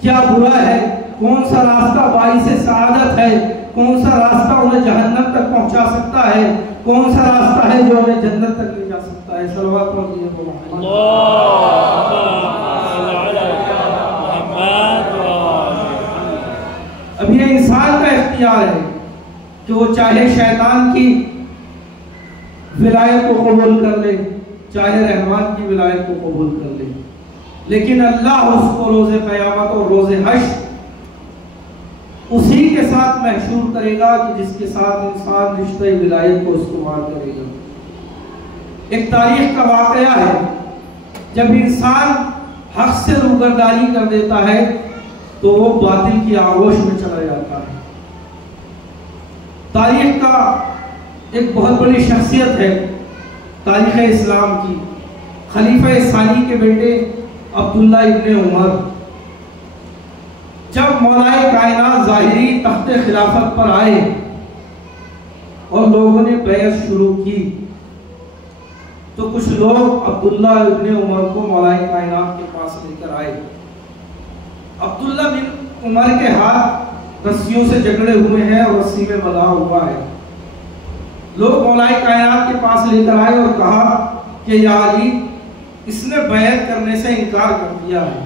کیا برا ہے، کون سا راستہ باعث سعادت ہے، کون سا راستہ انہیں جہنم تک پہنچا سکتا ہے، کون سا راستہ ہے جو انہیں جنت تک لے جا سکتا ہے. صلوات پڑھیے. اب یہ انسان کا اختیار ہے کہ وہ چاہے شیطان کی ولایت کو قبول کر لے، چاہے رحمان کی ولایت کو قبول کر لے، لیکن اللہ اس کو روز قیامت اور روز حشر اسی کے ساتھ محشور کرے گا کہ جس کے ساتھ انسان رشتہ ولایت کو استعمال کرے گا. ایک تاریخ کا واقعہ ہے، جب انسان حق سے روگردانی کر دیتا ہے تو وہ باطل کی آغوش میں چلا جاتا ہے. تاریخ کا ایک بہت بڑی شخصیت ہے تاریخ اسلام کی، خلیفہ ثانی کے بیٹے عبداللہ ابن عمر. جب مولائے کائنات ظاہری تخت خلافت پر آئے اور لوگوں نے بیعت شروع کی، تو کچھ لوگ عبداللہ ابن عمر کو مولائے کائنات کے پاس لے کر آئے. عبداللہ بن عمر کے ہاتھ رسیوں سے جکڑے ہوئے ہیں اور رسی میں بندھا ہوا ہے. لوگ مولائے کائنات کے پاس لے کر آئے اور کہا کہ یا علی، اس نے بیعت کرنے سے انکار کر دیا ہے،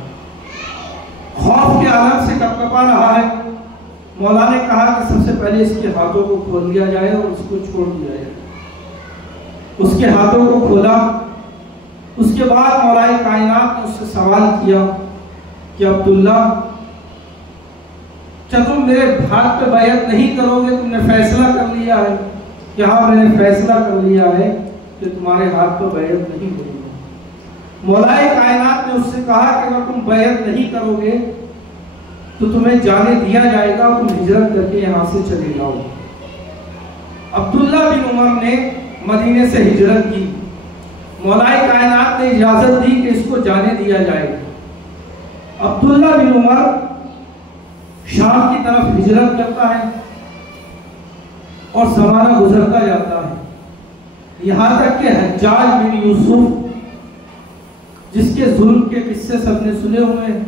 خوف کے عالم سے کپکپا رہا ہے. مولا نے کہا کہ سب سے پہلے اس کے ہاتھوں کو کھول دیا جائے اور اس کو چھوڑ دیا جائے. اس کے ہاتھوں کو کھولا. اس کے بعد مولائے کائنات نے اس سے سوال کیا کہ عبداللہ، کیا تم میرے ہاتھ پہ بیعت نہیں کرو گے؟ تم نے فیصلہ کر لیا ہے؟ کہ ہاں، میں نے فیصلہ کر لیا ہے کہ تمہارے ہاتھ پہ بیعت نہیں کروں گا. مولائے کائنات نے اس سے کہا کہ اگر تم بیعت نہیں کرو گے تو تمہیں جانے دیا جائے گا، تم ہجرت کر کے یہاں سے چلے جاؤ. عبداللہ بن عمر نے مدینے سے ہجرت کی. مولائے کائنات نے اجازت دی کہ اس کو جانے دیا جائے. عبداللہ بن عمر شام کی طرف ہجرت کرتا ہے اور زمانہ گزرتا جاتا ہے، یہاں تک کہ حجاج بن یوسف جس کے ظلم کے قصے سب نے سنے ہوئے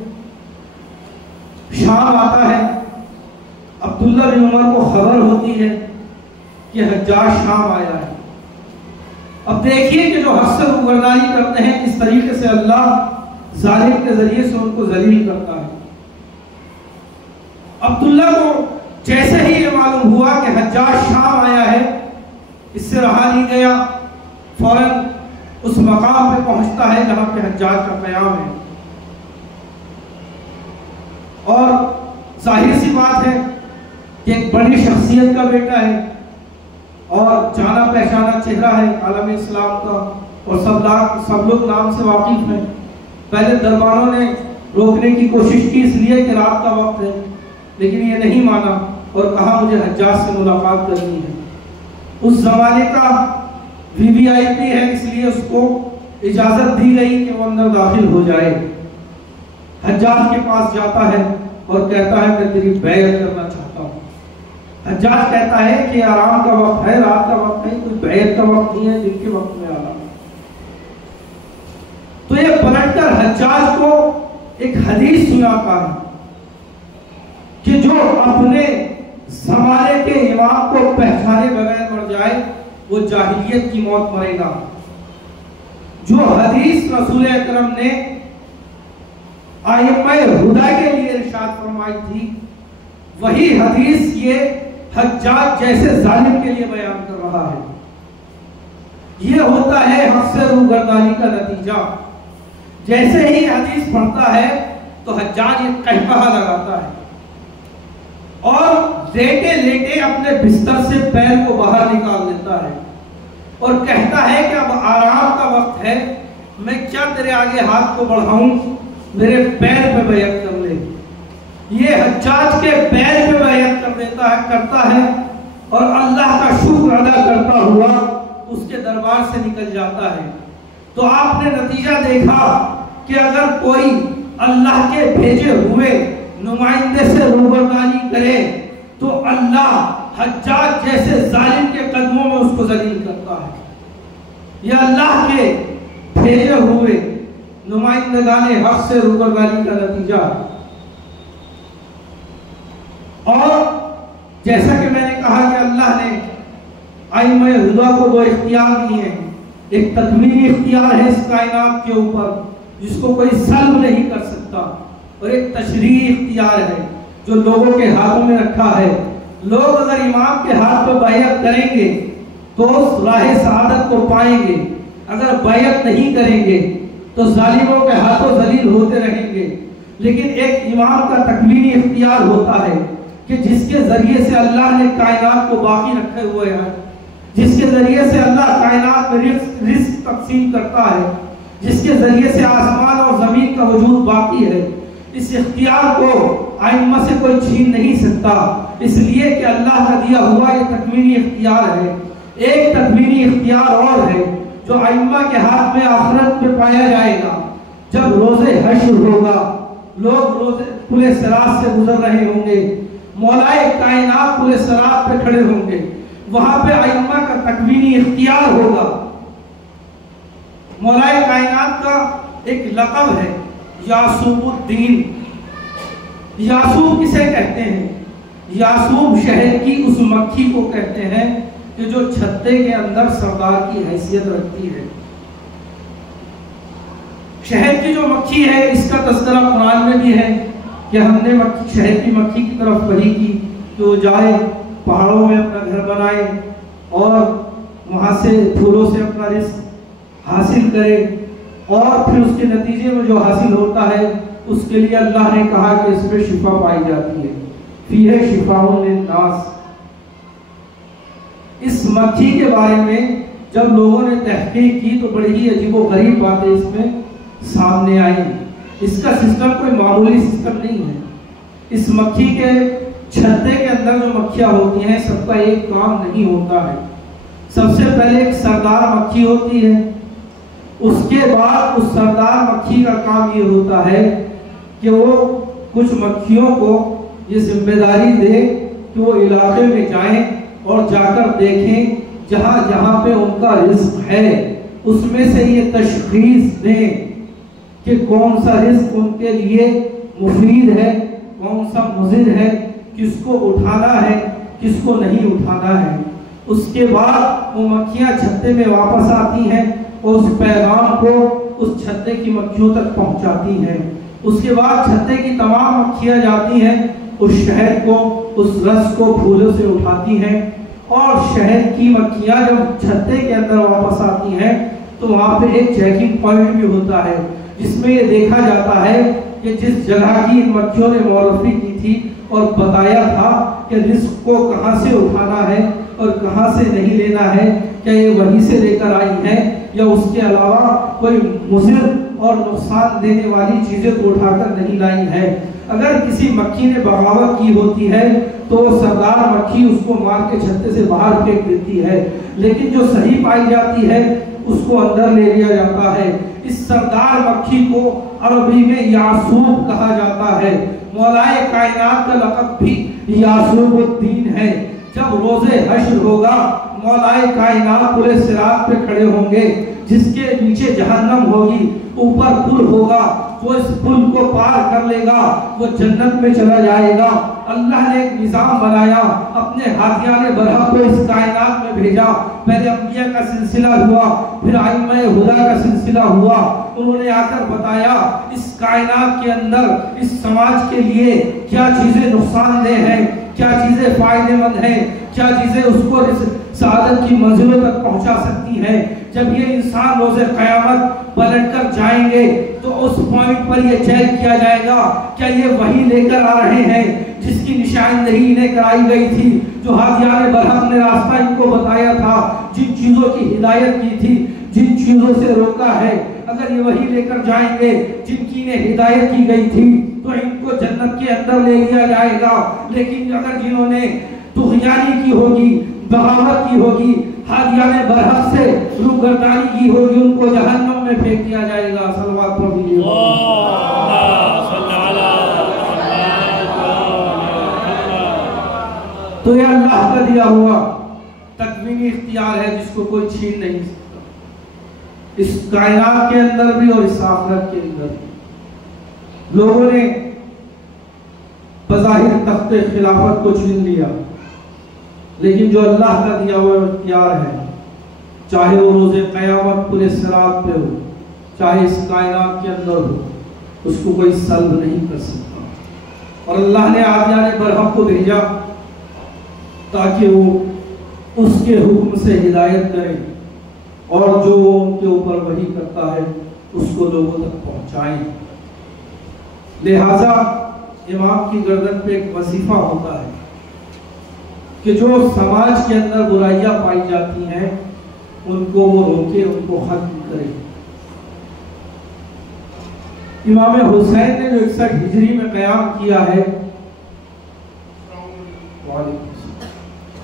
شام آتا ہے، عبداللہ بن عمر کو خبر ہوتی ہے کہ حجاج شام آیا ہے۔ اب دیکھیے کہ جو حد سے روگردانی کرتے ہیں کس طریقے سے اللہ ظالم کے ذریعے سے ان کو ذلیل کرتا ہے۔ عبداللہ کو جیسے ہی یہ معلوم ہوا کہ حجاج شام آیا ہے، اس سے رہا نہیں گیا، فوراً اس مقام پہ پہنچتا ہے جہاں پہ حجاج کا قیام ہے، اور ظاہر سی بات ہے کہ ایک بڑی شخصیت کا بیٹا ہے اور جانا پہچانا چہرہ ہے عالم اسلام کا، اور سب لوگ نام سے واقف ہیں۔ پہلے درباروں نے روکنے کی کوشش کی اس لیے کہ رات کا وقت ہے، لیکن یہ نہیں مانا اور کہا مجھے حجاج سے ملاقات کرنی ہے۔ اس زمانے کا VIP ہے، اس لیے اس کو اجازت دی گئی کہ وہ اندر داخل ہو جائے۔ حجاج کے پاس جاتا ہے اور کہتا ہے میں تیری بیعت کرنا چاہتا ہوں۔ حجاج کہتا ہے کہ آرام کا وقت ہے، رات کا وقت نہیں، کوئی بیعت کا وقت نہیں ہے، دن کے وقت میں آنا۔ تو یہ پلٹ کر حجاج کو ایک حدیث سناتا ہے کہ جو اپنے زمانے کے امام کو پہچانے بغیر مر جائے وہ جاہلیت کی موت مرے گا۔ جو حدیث رسول اکرم نے ائمہ ہدی کے لیے ارشاد فرمائی تھی، وہی حدیث یہ حجاج جیسے ظالم کے لیے بیان کر رہا ہے۔ یہ ہوتا ہے حق سے روگردانی کا نتیجہ۔ جیسے ہی حدیث پڑھتا ہے تو حجاج یہ قہقہہ لگاتا ہے اور لیٹے لیٹے اپنے بستر سے پیر کو باہر نکال دیتا ہے اور کہتا ہے کہ اب آرام کا وقت ہے، میں کیا تیرے آگے ہاتھ کو بڑھاؤں، میرے پیر پہ بیعت کر لے۔ یہ حجاج کے پیر پہ بیعت کرتا ہے اور اللہ کا شکر ادا کرتا ہوا اس کے دربار سے نکل جاتا ہے۔ تو آپ نے نتیجہ دیکھا کہ اگر کوئی اللہ کے بھیجے ہوئے نمائندے سے روگردانی کرے تو اللہ حجاج جیسے ظالم کے قدموں میں اس کو ذلیل کرتا ہے۔ یہ اللہ کے بھیجے ہوئے نمائندگان حق سے روگردانی کا نتیجہ ہے۔ اور جیسا کہ میں نے کہا کہ اللہ نے ائمہ ہدی کو دو اختیار دیے ہیں، ایک تکوینی اختیار ہے اس کائنات کے اوپر جس کو کوئی سلب نہیں کر سکتا، اور ایک تشریعی اختیار ہے جو لوگوں کے ہاتھوں میں رکھا ہے۔ لوگ اگر امام کے ہاتھ پہ بیعت کریں گے تو اس راہ سعادت کو پائیں گے، اگر بیعت نہیں کریں گے تو ظالموں کے ہاتھوں ذلیل ہوتے رہیں گے۔ لیکن ایک امام کا تکوینی اختیار ہوتا ہے کہ جس کے ذریعے سے اللہ نے کائنات کو باقی رکھے ہوئے ہیں، جس کے ذریعے سے اللہ کائنات میں رزق تقسیم کرتا ہے، جس کے ذریعے سے آسمان اور زمین کا وجود باقی ہے۔ اس اختیار کو ائمہ سے کوئی چھین نہیں سکتا، اس لیے کہ اللہ کا دیا ہوا یہ تکوینی اختیار ہے۔ ایک تکوینی اختیار اور ہے جو ائمہ کے ہاتھ میں آخرت میں پایا جائے گا۔ جب روز حشر ہوگا، لوگ روز پل صراط سے گزر رہے ہوں گے، مولائے کائنات پل صراط پہ کھڑے ہوں گے، وہاں پہ ائمہ کا تکوینی اختیار ہوگا۔ مولائے کائنات کا ایک لقب ہے یعصوب الدین۔ یعصوب کسے کہتے ہیں؟ یعصوب شہر کی اس مکھی کو کہتے ہیں کہ جو چھتے کے اندر سردار کی حیثیت رکھتی ہے۔ شہر کی جو مکھی ہے اس کا تذکرہ قرآن میں بھی ہے کہ ہم نے شہر کی مکھی کی طرف وحی کی کہ وہ جائے پہاڑوں میں اپنا گھر بنائے اور وہاں سے پھولوں سے اپنا رزق حاصل کرے، اور پھر اس کے نتیجے میں جو حاصل ہوتا ہے اس کے لیے اللہ نے کہا کہ اس میں شفا پائی جاتی ہے، فیہ شفاء للناس۔ اس مکھی کے بارے میں جب لوگوں نے تحقیق کی تو بڑی ہی عجیب و غریب باتیں اس میں سامنے آئی۔ اس کا سسٹم کوئی معمولی سسٹم نہیں ہے۔ اس مکھی کے چھتے کے اندر جو مکھیاں ہوتی ہیں سب کا ایک کام نہیں ہوتا ہے۔ سب سے پہلے ایک سردار مکھی ہوتی ہے، اس کے بعد اس سردار مکھی کا کام یہ ہوتا ہے کہ وہ کچھ مکھیوں کو یہ ذمہ داری دے کہ وہ علاقے میں جائیں اور جا کر دیکھیں جہاں جہاں پہ ان کا رزق ہے اس میں سے یہ تشخیص دیں کہ کون سا رزق ان کے لیے مفید ہے، کون سا مضر ہے، کس کو اٹھانا ہے، کس کو نہیں اٹھانا ہے۔ اس کے بعد وہ مکھیاں چھتے میں واپس آتی ہیں اور اس پیغام کو اس چھتے کی مکھیوں تک پہنچاتی ہیں۔ اس کے بعد چھتے کی تمام مکھیاں جاتی ہیں، اس شہد کو، اس رس کو پھولوں سے اٹھاتی ہیں، اور شہد کی مکھیاں جب چھتے کے اندر واپس آتی ہیں تو وہاں پہ ایک چیکنگ پوائنٹ بھی ہوتا ہے جس میں یہ دیکھا جاتا ہے کہ جس جگہ کی ان مکھیوں نے معرفی کی تھی اور بتایا تھا کہ رزق کو کہاں سے اٹھانا ہے اور کہاں سے نہیں لینا ہے، کیا یہ وہیں سے لے کر آئی ہیں یا اس کے علاوہ کوئی مضر اور نقصان دینے والی چیزیں تو اٹھا کر نہیں لائی ہیں۔ اگر کسی مکھی نے بغاوت کی ہوتی ہے تو وہ سردار مکھی اس کو مار کے چھتے سے باہر پھینک دیتی ہے، لیکن جو صحیح پائی جاتی ہے اس کو اندر لے لیا جاتا ہے۔ اس سردار مکھی کو عربی میں یعصوب کہا جاتا ہے۔ مولائے کائنات کا لقب بھی یعصوب الدین ہے۔ جب روز حشر ہوگا مولائے کائنات پورے صراط پہ کھڑے ہوں گے، جس کے نیچے جہنم ہوگی، اوپر پل ہوگا، وہ اس پل کو پار کر لے گا، وہ جنت میں چلا جائے گا۔ اللہ نے ایک نظام بنایا، اپنے ہادیان برحق کو اس کائنات میں بھیجا۔ پہلے انبیاء کا سلسلہ ہوا، پھر ائمہ ہدیٰ کا سلسلہ ہوا۔ انہوں نے آ کر بتایا اس کائنات کے اندر اس سماج کے لیے کیا چیزیں نقصان دہ ہیں، کیا چیزیں فائدہ مند ہیں، کیا چیزیں اس کو سعادت کی منزلوں تک پہنچا سکتی ہیں۔ جب یہ انسان روز قیامت پلٹ کر جائیں گے تو اس پوائنٹ پر یہ چیک کیا جائے گا کیا یہ وہی لے کر آ رہے ہیں جس کی نشاندہی انہیں کرائی گئی تھی، جو ہادیان برحق نے راستہ ان کو بتایا تھا، جن چیزوں کی ہدایت کی تھی، جن چیزوں سے روکا ہے۔ اگر یہ وہی لے کر جائیں گے جن کی انہیں ہدایت کی گئی تھی تو ان کو جنت کے اندر لے لیا جائے گا، لیکن اگر جنہوں نے طغیانی کی ہوگی، بغاوت کی ہوگی، ہادیان برحق سے روگردانی کی ہوگی، ان کو جہنم میں پھینک دیا جائے گا۔ صلوات پڑھیے۔ تو یہ اللہ کا دیا ہوا تکوینی اختیار ہے جس کو کوئی چھین نہیں سکتا، اس کائنات کے اندر بھی اور اس آخرت کے اندر بھی۔ لوگوں نے بظاہر تخت خلافت کو چھین لیا، لیکن جو اللہ کا دیا ہوا اختیار ہے، چاہے وہ روز قیامت پورے صراط پہ ہو، چاہے اس کائنات کے اندر ہو، اس کو کوئی سلب نہیں کر سکتا۔ اور اللہ نے ہادیان برحق کو بھیجا تاکہ وہ اس کے حکم سے ہدایت کریں اور جو ان کے اوپر وحی کرتا ہے اس کو لوگوں تک پہنچائیں۔ لہٰذا امام کی گردن پہ ایک وظیفہ ہوتا ہے کہ جو سماج کے اندر برائیاں پائی جاتی ہیں ان کو وہ روکے، ان کو ختم کرے۔ امام حسین نے جو 61 ہجری میں قیام کیا ہے،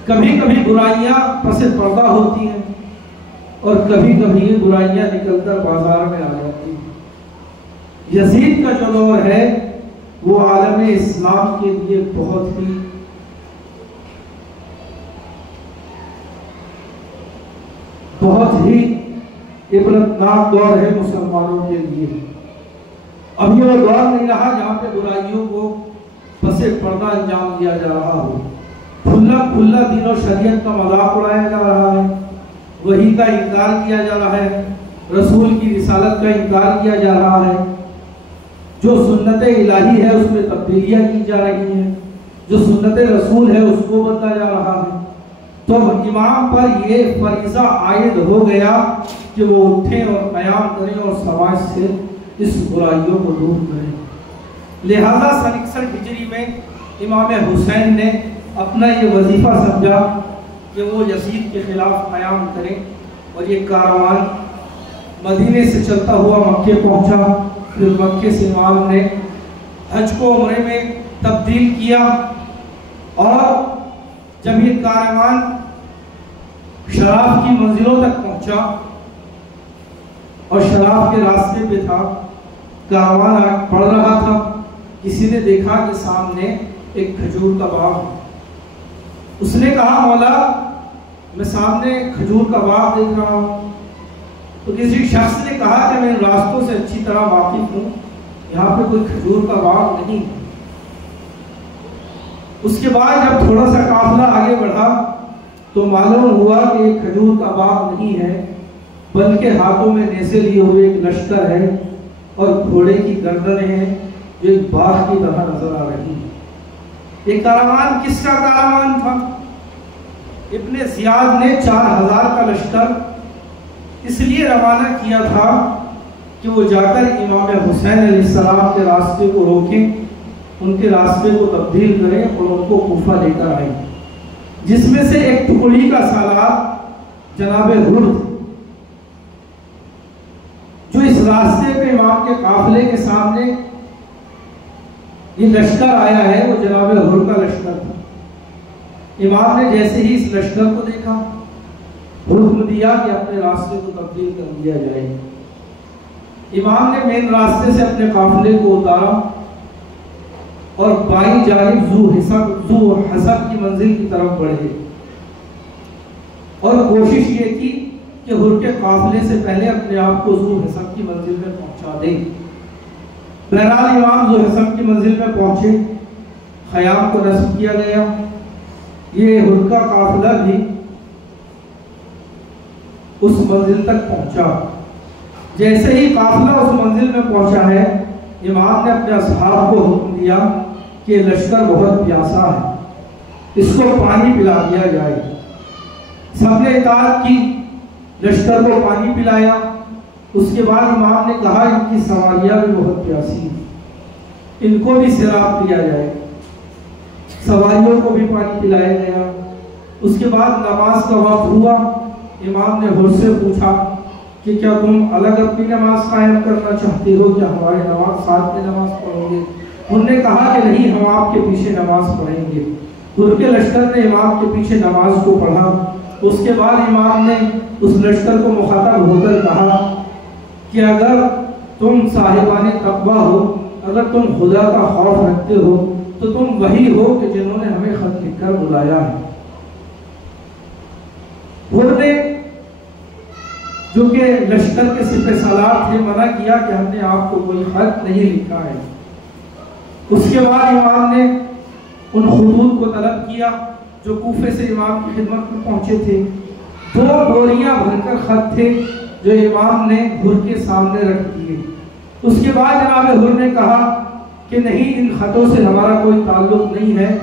کبھی کبھی برائیاں پس پردہ ہوتی ہیں اور کبھی کبھی یہ برائیاں نکل کر بازار میں آ جاتی ہیں۔ یزید کا جو دور ہے وہ عالم اسلام کے لیے بہت ہی عبرتناک دور ہے مسلمانوں کے لیے۔ اب یہ وہ دور نہیں رہا جہاں پہ برائیوں کو پس پردہ انجام دیا جا رہا ہو، کھلا دین و شریعت کا مذاق اڑایا جا رہا ہے، وحی کا انکار کیا جا رہا ہے، رسول کی رسالت کا انکار کیا جا رہا ہے، جو سنت الہی ہے اس میں تبدیلیاں کی جا رہی ہیں، جو سنت رسول ہے اس کو بدلا جا رہا ہے۔ تو امام پر یہ فریضہ عائد ہو گیا کہ وہ اٹھیں اور قیام کریں اور سماج سے اس برائیوں کو دور کریں۔ لہذا سن 61 ہجری میں امام حسین نے اپنا یہ وظیفہ سمجھا کہ وہ یزید کے خلاف قیام کریں، اور یہ کاروان مدینے سے چلتا ہوا مکے پہنچا۔ پھر مکے سے امام نے حج کو عمرے میں تبدیل کیا، اور جب یہ کاروان شراب کی منزلوں تک پہنچا اور شراب کے راستے پہ تھا، کاروان پڑ رہا تھا، کسی نے دیکھا کہ سامنے ایک کھجور کا باغ ہے. اس نے کہا مولا میں سامنے کھجور کا باغ دیکھ رہا ہوں. تو کسی شخص نے کہا کہ میں ان راستوں سے اچھی طرح واقف ہوں, یہاں پہ کوئی کھجور کا باغ نہیں. اس کے بعد جب تھوڑا سا قافلہ آگے بڑھا تو معلوم ہوا کہ یہ کھجور کا باغ نہیں ہے, بلکہ ہاتھوں میں نیزے لیے ہوئے ایک لشکر ہے اور گھوڑے کی گردنیں ہیں جو ایک باغ کی طرح نظر آ رہی ہیں. یہ کاروان کس کا کاروان تھا؟ ابن زیاد نے 4000 کا لشکر اس لیے روانہ کیا تھا کہ وہ جا کر امام حسین علیہ السلام کے راستے کو روکیں, ان کے راستے کو تبدیل کریں اور ان کو کوفہ لے کر آئیں, جس میں سے ایک ٹکڑی کا سالار جناب ہر جو اس راستے پہ امام کے قافلے کے سامنے یہ لشکر آیا ہے وہ جناب ہر کا لشکر تھا. امام نے جیسے ہی اس لشکر کو دیکھا حکم دیا کہ اپنے راستے کو تبدیل کر دیا جائے. امام نے مین راستے سے اپنے قافلے کو اتارا اور بائیں جانب ذو حسب کی منزل کی طرف بڑھے اور کوشش یہ کی کہ ہر کے قافلے سے پہلے اپنے آپ کو ذو حسب کی منزل میں پہنچا دیں. بہرحال امام ذو حسب کی منزل میں پہنچے, خیام کو نصب کیا گیا. یہ ہر کا قافلہ بھی اس منزل تک پہنچا. جیسے ہی قافلہ اس منزل میں پہنچا ہے امام نے اپنے اصحاب کو حکم دیا کہ لشکر بہت پیاسا ہے, اس کو پانی پلا دیا جائے. سب نے اطاعت کی, لشکر کو پانی پلایا. اس کے بعد امام نے کہا ان کی سواریاں بھی بہت پیاسی ہیں, ان کو بھی سیراب دیا جائے. سواریوں کو بھی پانی پلایا گیا. اس کے بعد نماز کا وقت ہوا. امام نے ہر سے پوچھا کہ کیا تم الگ اپنی نماز قائم کرنا چاہتے ہو, کیا ہمارے نماز ساتھ میں نماز پڑھو گے؟ انہوں نے کہا کہ نہیں, ہم آپ کے پیچھے نماز پڑھیں گے. ہر کے لشکر نے امام کے پیچھے نماز کو پڑھا. اس کے بعد امام نے اس لشکر کو مخاطب ہو کر کہا کہ اگر تم صاحبان تقویٰ ہو, اگر تم خدا کا خوف رکھتے ہو تو تم وہی ہو کہ جنہوں نے ہمیں خط لکھ کر بلایا ہے. ہر نے جو کہ لشکر کے سپہ سالار تھے منع کیا کہ ہم نے آپ کو کوئی خط نہیں لکھا ہے. اس کے بعد امام نے ان خطوط کو طلب کیا جو کوفے سے امام کی خدمت میں پہنچے تھے. 2 بوریاں بھر کر خط تھے جو امام نے ہر کے سامنے رکھ دیے. اس کے بعد جناب ہر نے کہا کہ نہیں, ان خطوں سے ہمارا کوئی تعلق نہیں ہے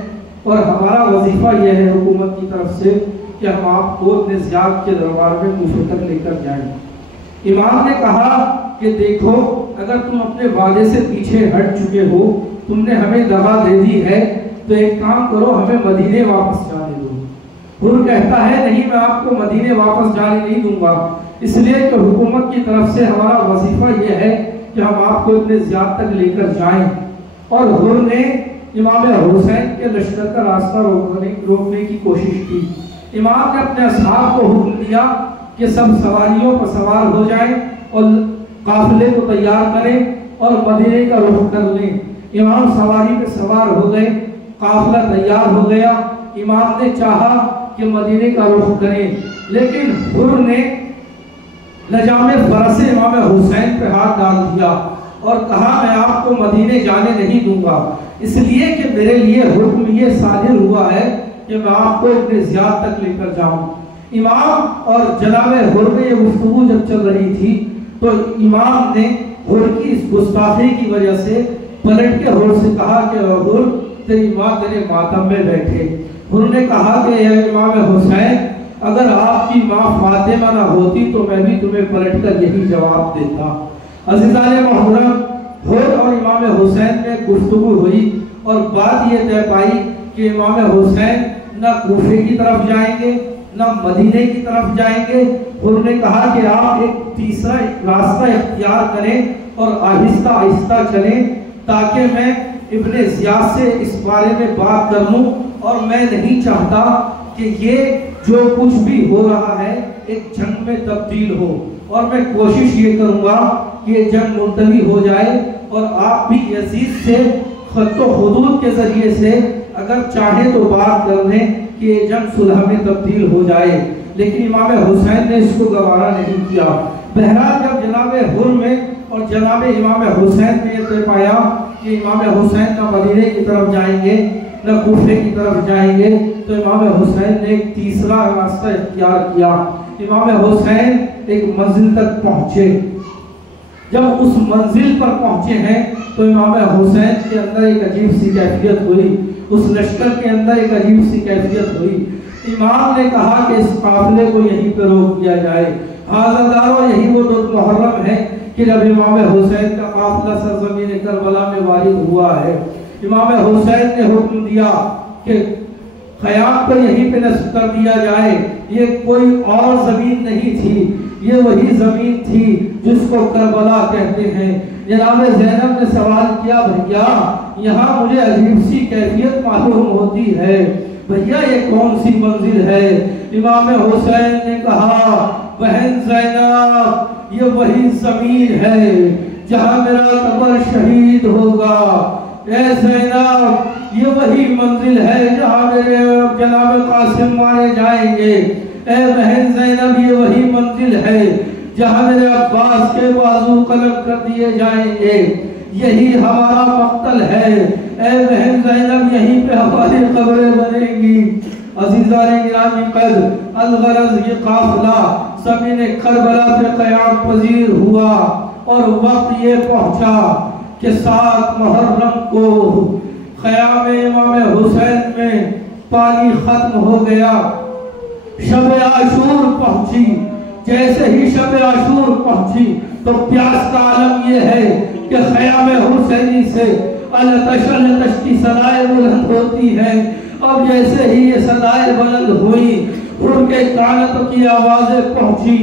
اور ہمارا وظیفہ یہ ہے حکومت کی طرف سے کہ ہم آپ کو ابن زیاد کے دربار میں کوفے تک لے کر جائیں. امام نے کہا کہ دیکھو, اگر تم اپنے وعدے سے پیچھے ہٹ چکے ہو, تم نے ہمیں دغا دے دی ہے, تو ایک کام کرو, ہمیں مدینے واپس جانے دو. ہر کہتا ہے نہیں, میں آپ کو مدینے واپس جانے نہیں دوں گا, اس لیے کہ حکومت کی طرف سے ہمارا وظیفہ یہ ہے کہ ہم آپ کو ابن زیاد تک لے کر جائیں. اور ہر نے امام حسین کے لشکر کا راستہ روکنے کی کوشش کی. امام نے اپنے اصحاب کو حکم دیا کہ سب سواریوں پر سوار ہو جائیں اور قافلے کو تیار کریں اور مدینے کا رخ کر لیں. امام سواری پہ سوار ہو گئے, قافلہ تیار ہو گیا. امام نے چاہا کہ مدینے کا رخ کریں, لیکن ہر نے لجام فرس امام حسین پہ ہاتھ ڈال دیا اور کہا میں آپ کو مدینے جانے نہیں دوں گا, اس لیے کہ میرے لیے حکم یہ صادر ہوا ہے کہ میں آپ کو ابن زیاد تک لے کر جاؤں. امام اور جناب ہر میں یہ گفتگو جب چل رہی تھی تو امام نے ہر کی اس گستاخی کی وجہ سے پلٹ کے ہر سے کہا کہ ہر, تیری ماں تیرے ماتم میں بیٹھے. ہر نے کہا کہ اے امام حسین, اگر آپ کی ماں فاطمہ نہ ہوتی تو میں بھی تمہیں پلٹ کر یہی جواب دیتا. عزیزان محترم, ہر اور امام حسین میں گفتگو ہوئی اور بات یہ طے پائی کہ امام حسین نہ کوفے کی طرف جائیں گے نہ مدینے کی طرف جائیں گے. ہر نے کہا کہ آپ ایک تیسرا راستہ اختیار کریں اور آہستہ آہستہ چلیں تاکہ میں ابن زیاد سے اس بارے میں بات کر لوں, اور میں نہیں چاہتا کہ یہ جو کچھ بھی ہو رہا ہے ایک جنگ میں تبدیل ہو, اور میں کوشش یہ کروں گا کہ یہ جنگ ملتوی ہو جائے اور آپ بھی یزید سے خط و خطوط کے ذریعے سے اگر چاہے تو بات کر لیں کہ یہ جنگ صلح میں تبدیل ہو جائے، لیکن امام حسین نے اس کو گوارا نہیں کیا۔ بہرحال جب جناب حر میں اور جناب امام حسین نے یہ طے پایا کہ امام حسین نہ مدینے کی طرف جائیں گے نہ کوفے کی طرف جائیں گے، تو امام حسین نے ایک تیسرا راستہ اختیار کیا۔ امام حسین ایک منزل تک پہنچے۔ جب اس منزل پر پہنچے ہیں تو امام حسین کے اندر ایک عجیب سی کیفیت ہوئی، اس لشکر کے اندر ایک عجیب سی کیفیت ہوئی۔ امام نے کہا کہ اس قافلے کو یہیں پہ روک دیا جائے۔ حاضرداروں، یہی وہ روز محرم ہے کہ جب امام حسین کا قافلہ سرزمین کربلا میں وارد ہوا ہے۔ امام حسین نے حکم دیا کہ خیام پر یہیں پہ نصب کر دیا جائے۔ یہ کوئی اور زمین نہیں تھی، یہ وہی زمین تھی جس کو کربلا کہتے ہیں۔ جناب زینب نے سوال کیا، بھیا یہاں مجھے عجیب سی کیفیت معلوم ہوتی ہے، بھیا یہ کون سی منزل ہے؟ امام حسین نے کہا، بہن زینب یہ وہی زمین ہے جہاں میرا قبر شہید ہوگا۔ اے زینب یہ وہی منزل ہے جہاں میرے جناب قاسم مارے جائیں گے۔ اے بہن زینب یہ وہی منزل ہے جہاں میرے عباس کے بازو قلم کر دیے جائیں گے، یہی ہمارا مقتل ہے۔ اے بہن زینب یہیں پہ ہماری قبریں بنیں گی۔ عزیزان گرامی قدر، الغرض یہ قافلہ زمین کربلا پہ قیام پذیر ہوا اور وقت یہ پہنچا کہ 7 محرم کو خیام امام حسین میں پانی ختم ہو گیا، شب عاشور پہنچی۔ جیسے ہی شب عاشور پہنچی تو پیاس کا عالم یہ ہے کہ خیام حسینی سے التش التش کی صدائیں بلند ہوتی ہیں۔ اب جیسے ہی یہ صدائیں بلند ہوئی، حر کے کانت کی آوازیں پہنچی،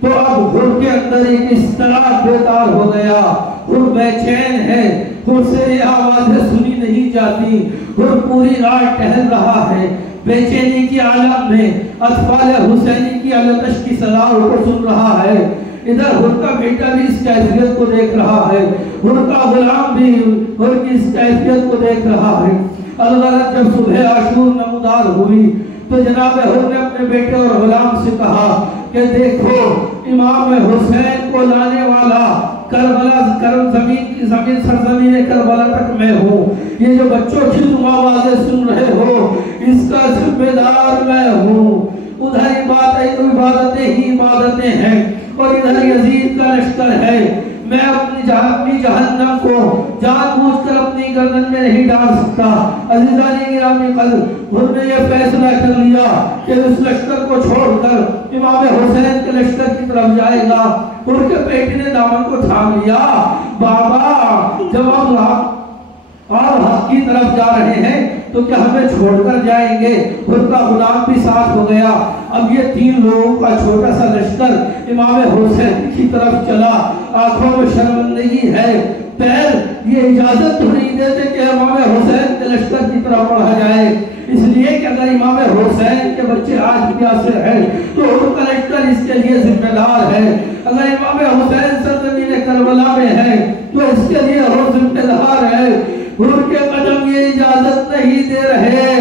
تو اب حر کے اندر ایک اضطراب بیدار ہو گیا۔ حر بے چین ہے، حر سے یہ آوازیں سنی نہیں جاتی۔ حر پوری رات ٹہل رہا ہے، بے چینی کی عالم میں اطفال حسینی کی التش کی صداؤں کو سن رہا ہے۔ ادھر حر کا بیٹا بھی اس کیفیت کو دیکھ رہا ہے، حر کا غلام بھی حر کی اس کیفیت کو دیکھ رہا ہے۔ الغرض جب صبح عاشور نمودار ہوئی تو جناب حر نے اپنے بیٹے اور غلام سے کہا کہ دیکھو امام حسین کو لانے والا کربلا زمین سرزمین کربلا تک میں ہوں۔ یہ جو بچوں کی تم آوازیں سن رہے ہو اس کا ذمہ دار میں ہوں۔ ادھر عبادتیں ہی عبادتیں ہیں اور ادھر یزید کا لشکر ہے۔ میں اپنی جہنم کو جان بوجھ کر اپنی گردن میں نہیں ڈال سکتا۔ عزیزان گرامی قدر، حر نے یہ فیصلہ کر لیا کہ اس لشکر کو چھوڑ کر امام حسین کے لشکر کی طرف جائے گا۔ حر کے بیٹے نے دامن کو تھام لیا، بابا جب آپ حق کی طرف جا رہے ہیں تو کیا ہمیں چھوڑ کر جائیں گے؟ حر کا غلام بھی ساتھ ہو گیا۔ اب یہ 3 لوگوں کا چھوٹا سا لشکر امام حسین کی طرف چلا۔ آنکھوں میں شرمندگی ہے، پیر یہ اجازت تو نہیں دیتے کہ امام حسین کے لشکر کی طرف بڑھا جائے، اس لیے کہ اگر امام حسین کے بچے آج پیاسے ہیں تو حر کا لشکر اس کے لیے ذمہ دار ہے۔ اگر امام حسین سرزمین کربلا میں ہے تو اس کے لیے حر ذمہ دار ہے۔ حر کے قدم یہ اجازت نہیں دے رہے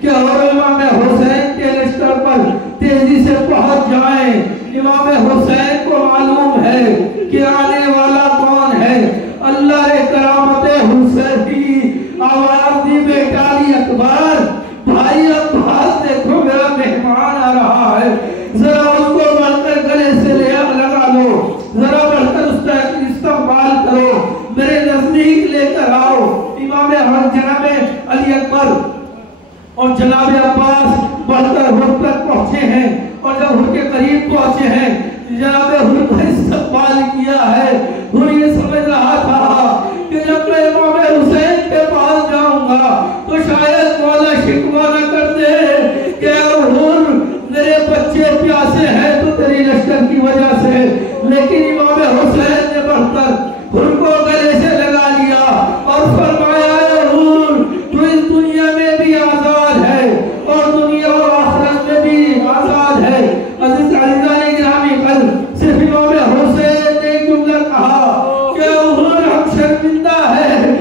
کہ حر امام حسین کے لشکر پر تیزی سے پہنچ جائیں۔ امام حسین کو معلوم ہے کہ آنے والا کون ہے۔ اللہ کرامت حسینی آواز دی، بیٹا علی اکبر، بھائی عباس دیکھو میرا مہمان آ رہا ہے، ذرا اس کو بڑھ کر گلے سے لگا لو، ذرا بڑھ کر اس کا استقبال کرو، میرے نزدیک لے کر آؤ۔ امام جناب علی اکبر اور جناب عباس بڑھ کر حر تک پہنچے ہیں، اور جب حر کے قریب پہنچے ہیں جناب حر کا استقبال کیا ہے۔ حر یہ سمجھ رہا تھا کہ جب میں امام حسین کے پاس جاؤں گا تو شاید مولا شکوہ نہ کر دے کہ حر میرے بچے پیاسے ہیں تو تیری لشکر کی وجہ سے، لیکن امام حسین نے بڑھ کر حر کو گلے سے لگا لیا اور فرمایا، حر تو اس دنیا میں بھی آزاد ہے اور دنیا اور آخرت میں بھی آزاد ہے۔ عزیزان گرامی قدر، صرف امام حسین نے ایک جملہ کہا کہ حر ہم شرمندہ ہے،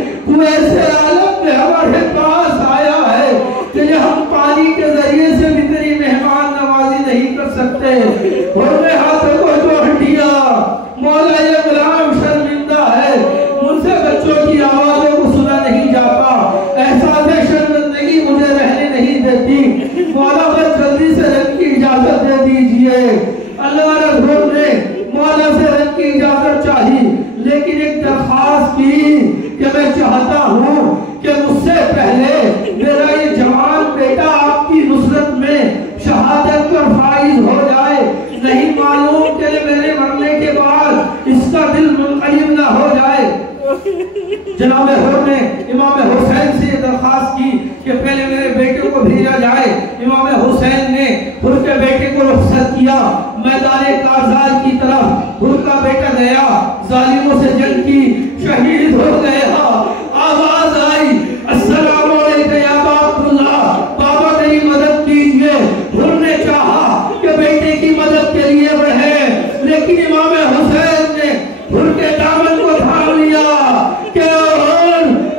دل منقلب نہ ہو جائے۔ جناب حر نے امام حسین سے یہ درخواست کی کہ پہلے میرے بیٹے کو بھیجا جائے۔ امام حسین نے حر کے بیٹے کو رخصت کیا میدان کارزال کی طرف۔ حر کا بیٹا گیا، ظالموں سے جنگ کی، شہید ہو گیا۔ آواز آئی السلام علیکم یا باپ اللہ، بابا میری مدد کیجئے۔ حر نے چاہا کہ بیٹے کی مدد کے لیے بڑھے، لیکن امام حسین نے حر کے دامن کو تھام لیا کہ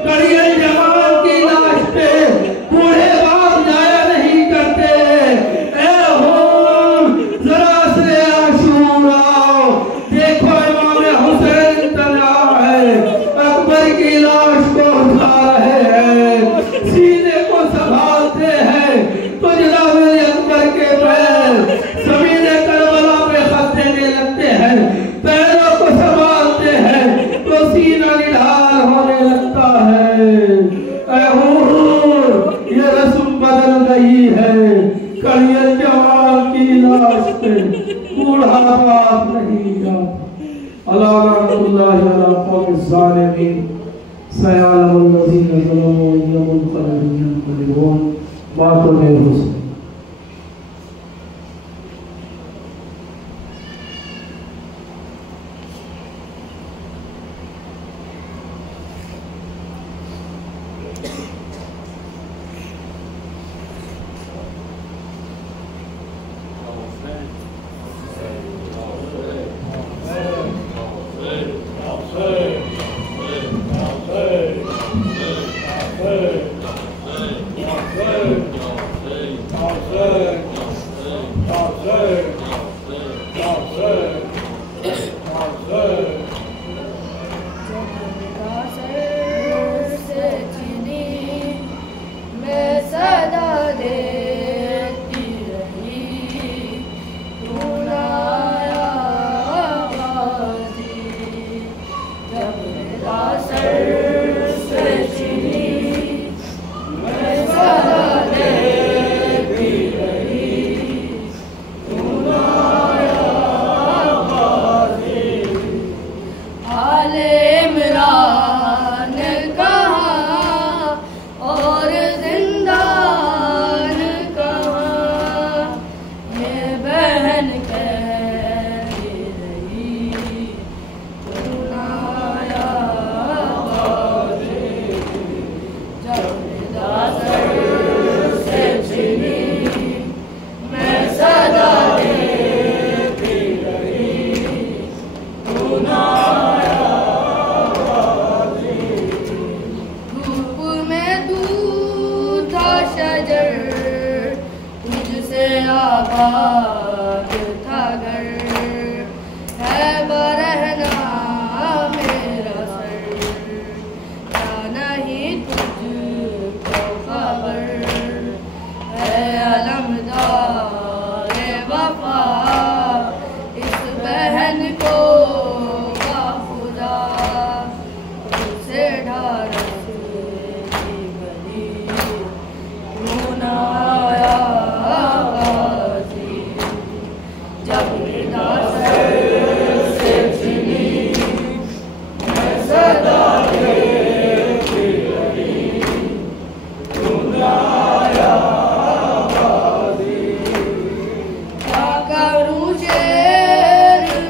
کڑیل جوان کی لاش پہ بوڑھے باپ جایا نہیں کرتے۔ اے حر ذرا سے عاشورا، دیکھو امام حسین تنہا ہے، اکبر کی لاش کو اٹھا رہے ہیں، سینے کو سنبھالتے ہیں تو جناب اکبر کے پیر زمین کربلا پہ خط دینے لگتے ہیں، پیروں کو سنبھالتے ہیں تو سینہ نڈھال ہونے لگتا ہے۔ اے حر یہ رسم بدل گئی ہے، کڑیل جوان کی لاش پہ بوڑھا باپ نہیں جاتا۔ اللہ رحمت اللہ علی قوم الظالمین، سیعلم الذین ظلموا انہم منقلبون۔ باتوں میں حسن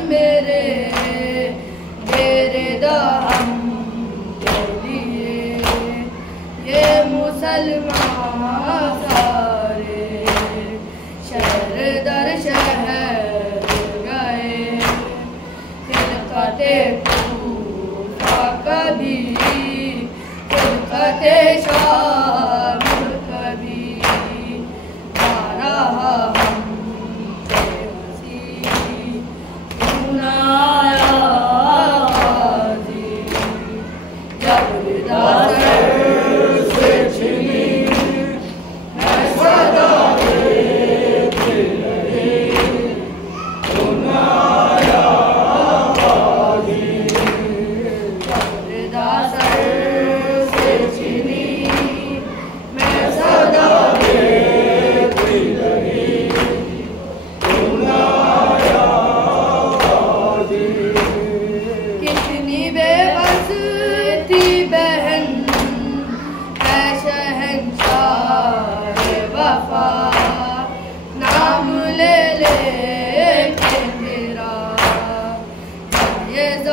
میرے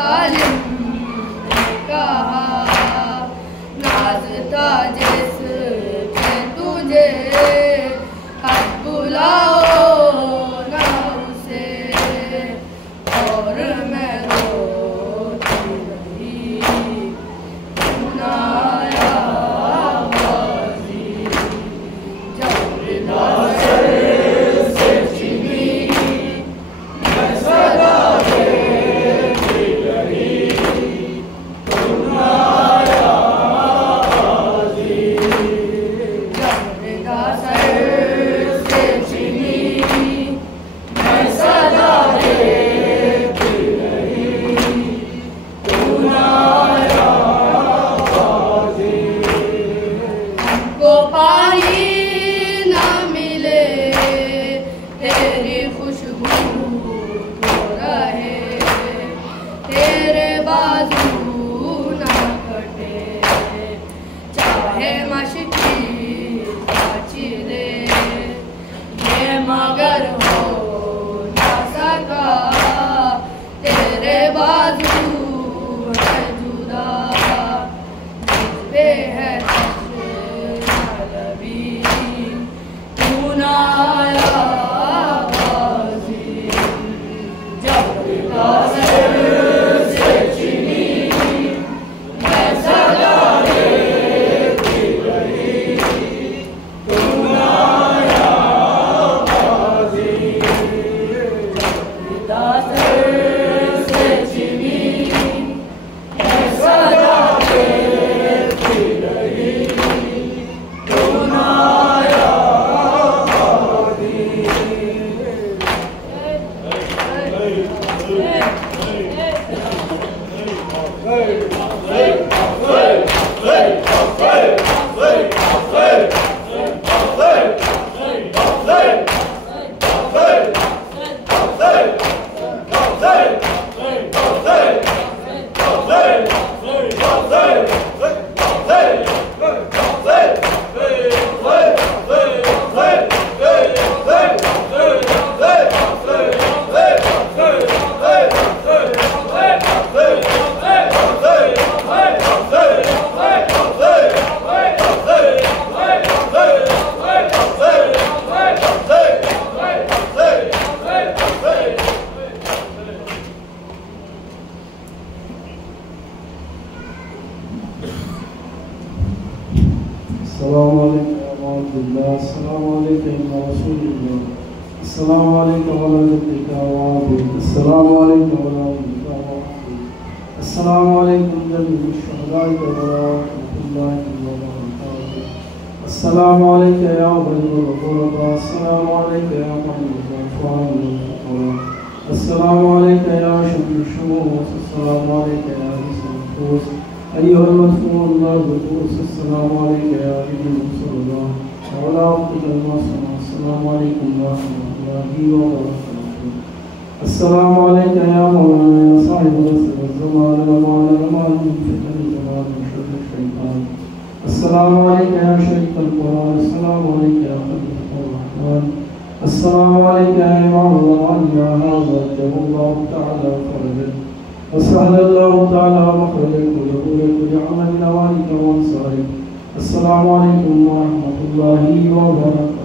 ظالم نے کہا ناز تھا جس پہ تجھے حق بلاؤ نہ اسے اور میں روتی رہی نایا بازی جب ردا سر سے چنی میں صدا دیتی رہی نایا بازی جب ردا سر سے چنی میں صدا دیتی رہی نایا بازی ہم کو پانی نہ ملے تیری خوشبو تو رہے تیرے بازو نہ کٹے چاہے مشکی چلے یہ مگر ہو نہ سکا تیرے بازو ہے جدا جس پہ ہے لبی تو نہ آیا بازی جب ردا سر سے چنی میں صدا دیتی رہی تو نہ آیا بازی جب ردا سر سے چنی میں صدا دیتی رہی تو نہ آیا بازی السلام علیکم ورحمۃ اللہ، السلام علیکم یا رسول اللہ، السلام علیکم ورحمۃ اللہ، السلام علیکم ورحمۃ اللہ، السلام علیکم جمیع الشہداء ورحمۃ اللہ وبرکاتہ، السلام علیکم یا بنی الغرباء، السلام علیکم یا محمد الغفار، السلام علیکم یا شفیع الشموس، السلام علیکم یا حسن النفوس، أيها المدفون بالقدس، السلام عليك يا نبي رسول الله وعلى عبدك المصطفى، السلام عليكم ورحمة الله وبركاته، السلام عليك يا مولانا يا صاحب العصر والزمان ومعنا الأمان من فتن الزمان وشر الشيطان، السلام عليك يا شريك القرآن، السلام عليك يا خليفة الرحمن، السلام عليك يا إمام الله يا هذا جل الله تعالى فرجك وسهل الله تعالى مخرجك ولكل عمل نوالك وانصارك، السلام عليكم ورحمة الله وبركاته.